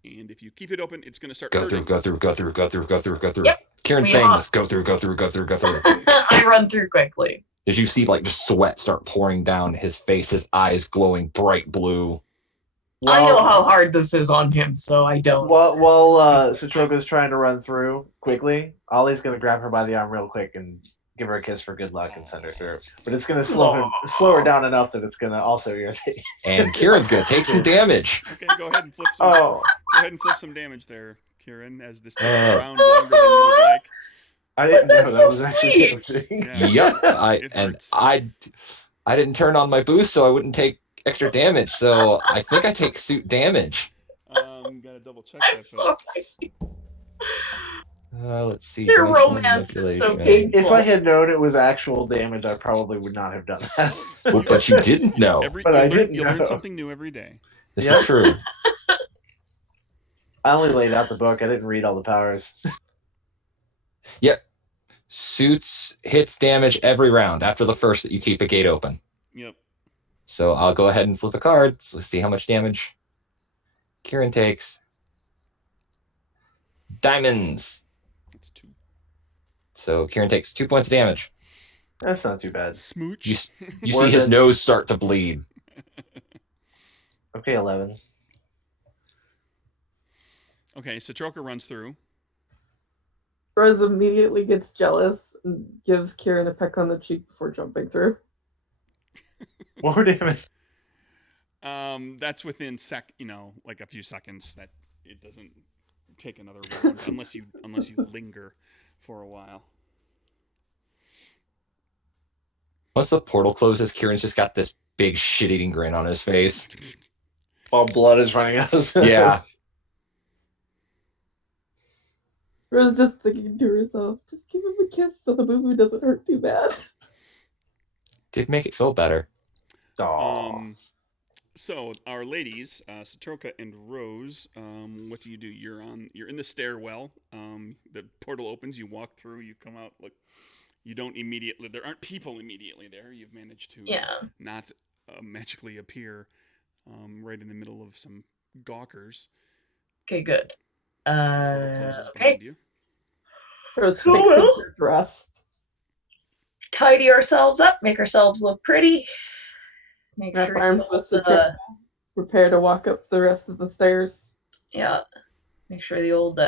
And if you keep it open, it's going to start Go through. Yep. Kieran's saying this. Go through. I run through quickly. As you see, just sweat start pouring down his face, his eyes glowing bright blue. Well, I know how hard this is on him, so I don't. While Satroka's trying to run through quickly, Ollie's going to grab her by the arm real quick and give her a kiss for good luck and send her through. But it's going to slow her down enough that it's going to also irritate. And Kieran's going to take some damage. Okay, go ahead and flip some. Oh, Go ahead and flip some damage there, Kieran, as this takes around longer than you would like. I didn't know That's that so was actually sweet. damaging. Yeah. Yep. It hurts. I didn't turn on my boost, so I wouldn't take extra damage. So I think I take suit damage. Gotta double check I'm that. sorry. Let's see. Your dimensional romance is so manipulation. big. If I had known it was actual damage, I probably would not have done that. Well, but you didn't know. But I didn't You learn know. something new every day. This Yep. is true. I only laid out the book. I didn't read all the powers. Yep. Suits hits damage every round after the first that you keep a gate open. Yep. So I'll go ahead and flip a card. So let's see how much damage Kieran takes. Diamonds. That's 2. So Kieran takes 2 points of damage. That's not too bad. Smooch. You Worth see his it. nose start to bleed. Okay, 11. Okay, so Troker runs through. Rose immediately gets jealous and gives Kieran a peck on the cheek before jumping through. More damage. That's within like a few seconds. That it doesn't take another round unless you linger for a while. Once the portal closes, Kieran's just got this big shit-eating grin on his face. While blood is running out of his Yeah. Rose just thinking to herself, just give him a kiss so the boo-boo doesn't hurt too bad. Did make it feel better. Aw. So our ladies, Satroka and Rose, what do? You're in the stairwell. The portal opens. You walk through. You come out. Look, you don't immediately. There aren't people immediately there. You've managed to not magically appear right in the middle of some gawkers. Okay, good. Portal closes Okay. behind you. Rose Cool. fixes her dress. Tidy ourselves up, make ourselves look pretty. Make Wrap sure arms with the prepare to walk up the rest of the stairs. yeah. Make sure the old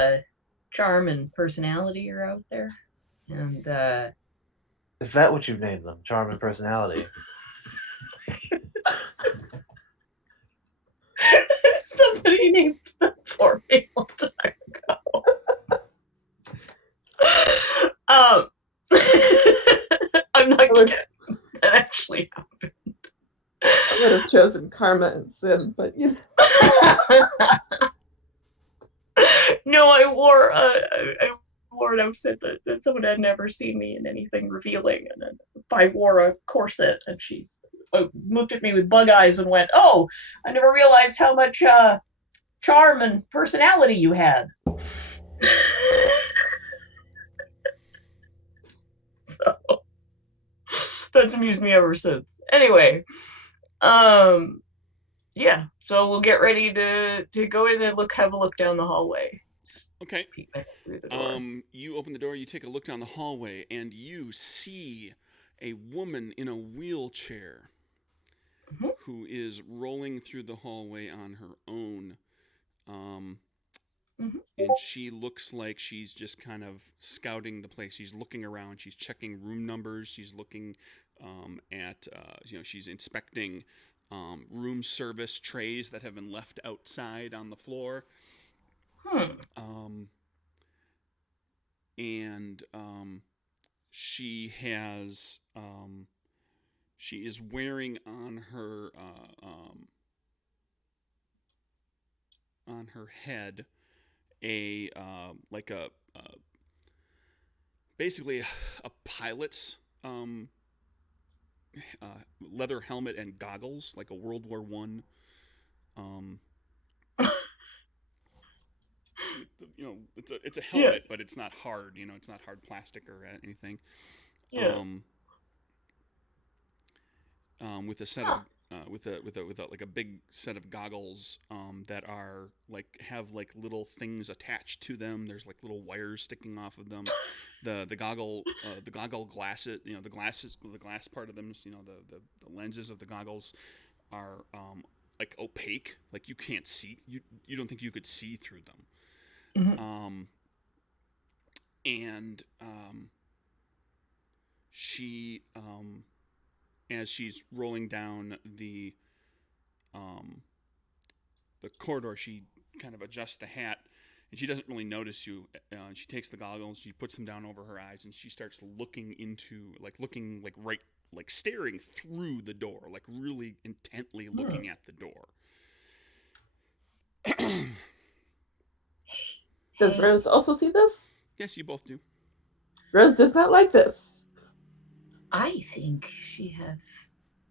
charm and personality are out there. And Is that what you've named them? Charm and personality. somebody named them for me a long time ago. I'm not kidding. That actually happened. I would have chosen Karma and Sin, but you know. No, I wore an outfit that someone had never seen me in anything revealing, and then I wore a corset, and she looked at me with bug eyes and went, "Oh, I never realized how much charm and personality you had." So that's amused me ever since. Anyway, yeah. So we'll get ready to go in and have a look down the hallway. Okay. Peek my head through the door. You open the door. You take a look down the hallway, and you see a woman in a wheelchair Mhm. who is rolling through the hallway on her own. And she looks like she's just kind of scouting the place. She's looking around. She's checking room numbers. She's looking at, she's inspecting room service trays that have been left outside on the floor. And she is wearing on her head basically a pilot's leather helmet and goggles, like a World War One. It's a helmet, but it's not hard. It's not hard plastic or anything. Yeah. With a set of with a big set of goggles that are have little things attached to them. There's little wires sticking off of them. The goggle glasses, the glass part of them, the lenses of the goggles are opaque, you can't see. You don't think you could see through them. Mm-hmm. she, as she's rolling down the corridor, she kind of adjusts the hat, and she doesn't really notice you. She takes the goggles, she puts them down over her eyes, and she starts looking staring through the door, like really intently looking at the door. Does Rose also see this? Yes, you both do. Rose does not like this. I think she have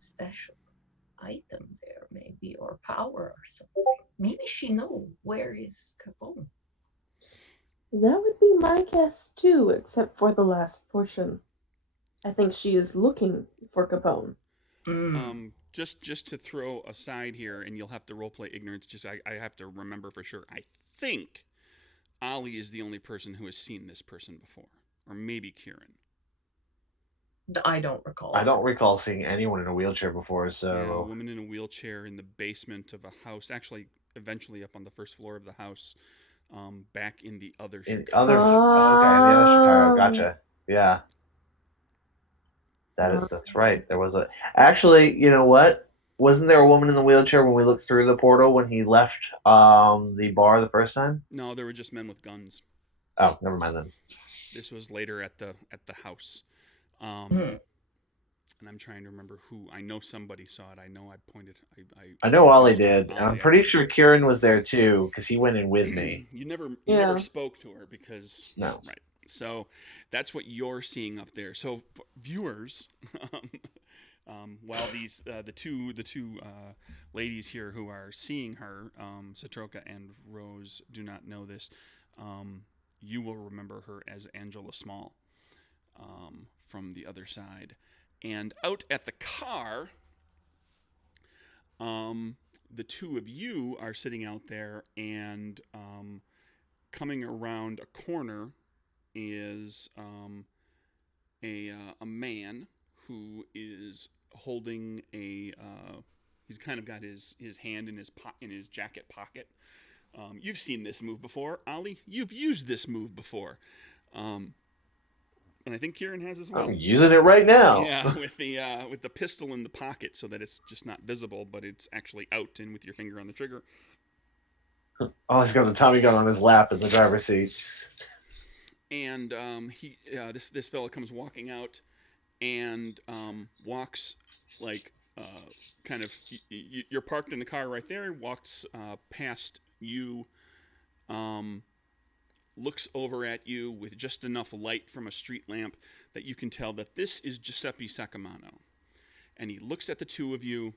special item there, maybe, or power or something. Maybe she know where is Capone. That would be my guess too, except for the last portion. I think she is looking for Capone. Just to throw aside here, and you'll have to roleplay ignorance. I have to remember for sure. I think Ollie is the only person who has seen this person before, or maybe Kieran. I don't recall. I don't recall seeing anyone in a wheelchair before. So yeah, a woman in a wheelchair in the basement of a house. Actually, eventually up on the first floor of the house. Back in the other Chicago. Okay, the other Chicago. Gotcha. Yeah. That's right. There was actually, you know what? Wasn't there a woman in the wheelchair when we looked through the portal when he left the bar the first time? No, there were just men with guns. Oh, never mind then. This was later at the house. And I'm trying to remember who. I know somebody saw it. I know I pointed. I know Ollie did. I'm pretty sure Kieran was there too because he went in with me. You never spoke to her because no. Right. So that's what you're seeing up there. So viewers, while these the two ladies here who are seeing her, Satroka and Rose, do not know this. You will remember her as Angela Small from the other side. And out at the car, the two of you are sitting out there, and coming around a corner is a man who is holding he's kind of got his hand in his jacket pocket. You've seen this move before, Ollie. You've used this move before. And I think Kieran has as well. I'm using it right now. Yeah, with the pistol in the pocket so that it's just not visible, but it's actually out and with your finger on the trigger. Oh, he's got the Tommy gun on his lap in the driver's seat. And this fella comes walking out and walks like kind of you're parked in the car right there, and walks past you. Looks over at you with just enough light from a street lamp that you can tell that this is Giuseppe Sacamano. And he looks at the two of you.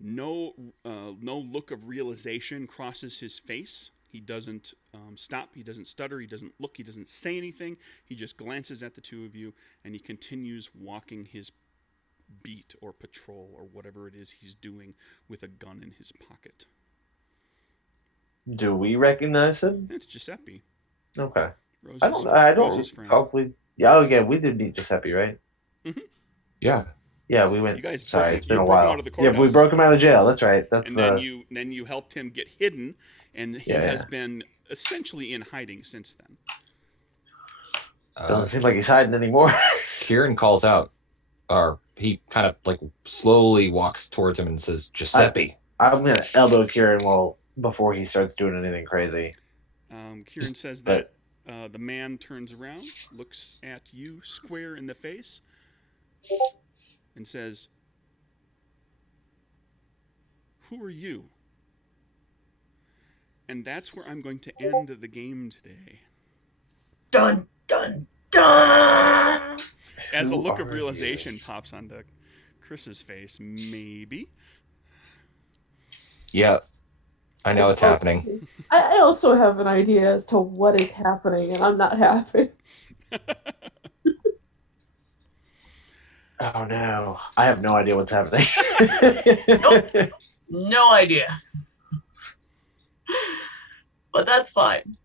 No look of realization crosses his face. He doesn't stop. He doesn't stutter. He doesn't look. He doesn't say anything. He just glances at the two of you, and he continues walking his beat or patrol or whatever it is he's doing with a gun in his pocket. Do we recognize him? It's Giuseppe. Okay. I don't. Yeah, we did meet Giuseppe, right? Mm-hmm. Yeah. Yeah, we went. You guys it's been a while. Yeah, we broke him out of jail. That's right. Then you helped him get hidden, and he has been essentially in hiding since then. Doesn't seem like he's hiding anymore. Kieran calls out, or he kind of like slowly walks towards him and says, "Giuseppe." I'm gonna elbow Kieran before he starts doing anything crazy. Kieran says that the man turns around, looks at you square in the face, and says, "Who are you?" And that's where I'm going to end the game today. Dun, dun, dun! As a look of realization pops onto Chris's face, maybe. Yeah. I know it's happening. I also have an idea as to what is happening, and I'm not happy. Oh no, I have no idea what's happening. Nope. No idea. But that's fine.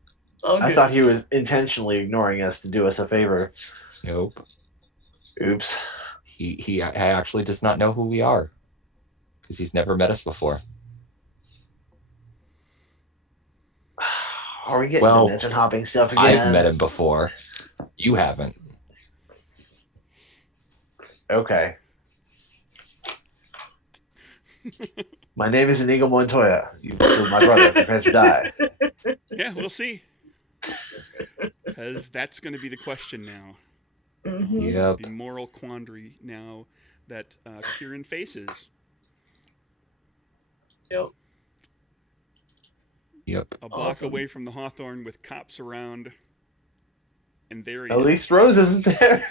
I thought he was intentionally ignoring us to do us a favor. Nope. Oops. He actually does not know who we are because he's never met us before. Are we getting dimension hopping stuff again? I've met him before. You haven't. Okay. My name is Inigo Montoya. You killed my brother. Prepare to die. Yeah, we'll see. Because that's going to be the question now. Mhm. Yep. The moral quandary now that Kieran faces. Yep. Yep. A block Awesome. away from the Hawthorne with cops around. And there he At is. least Rose isn't there.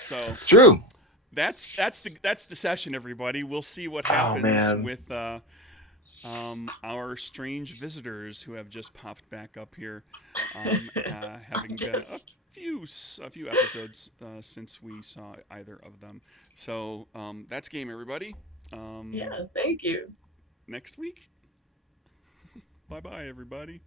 So It's true. that's the session, everybody. We'll see what Oh, happens man. with our strange visitors who have just popped back up here, having been a few episodes since we saw either of them. So that's game, everybody. Yeah, thank you. Next week. Bye bye, everybody.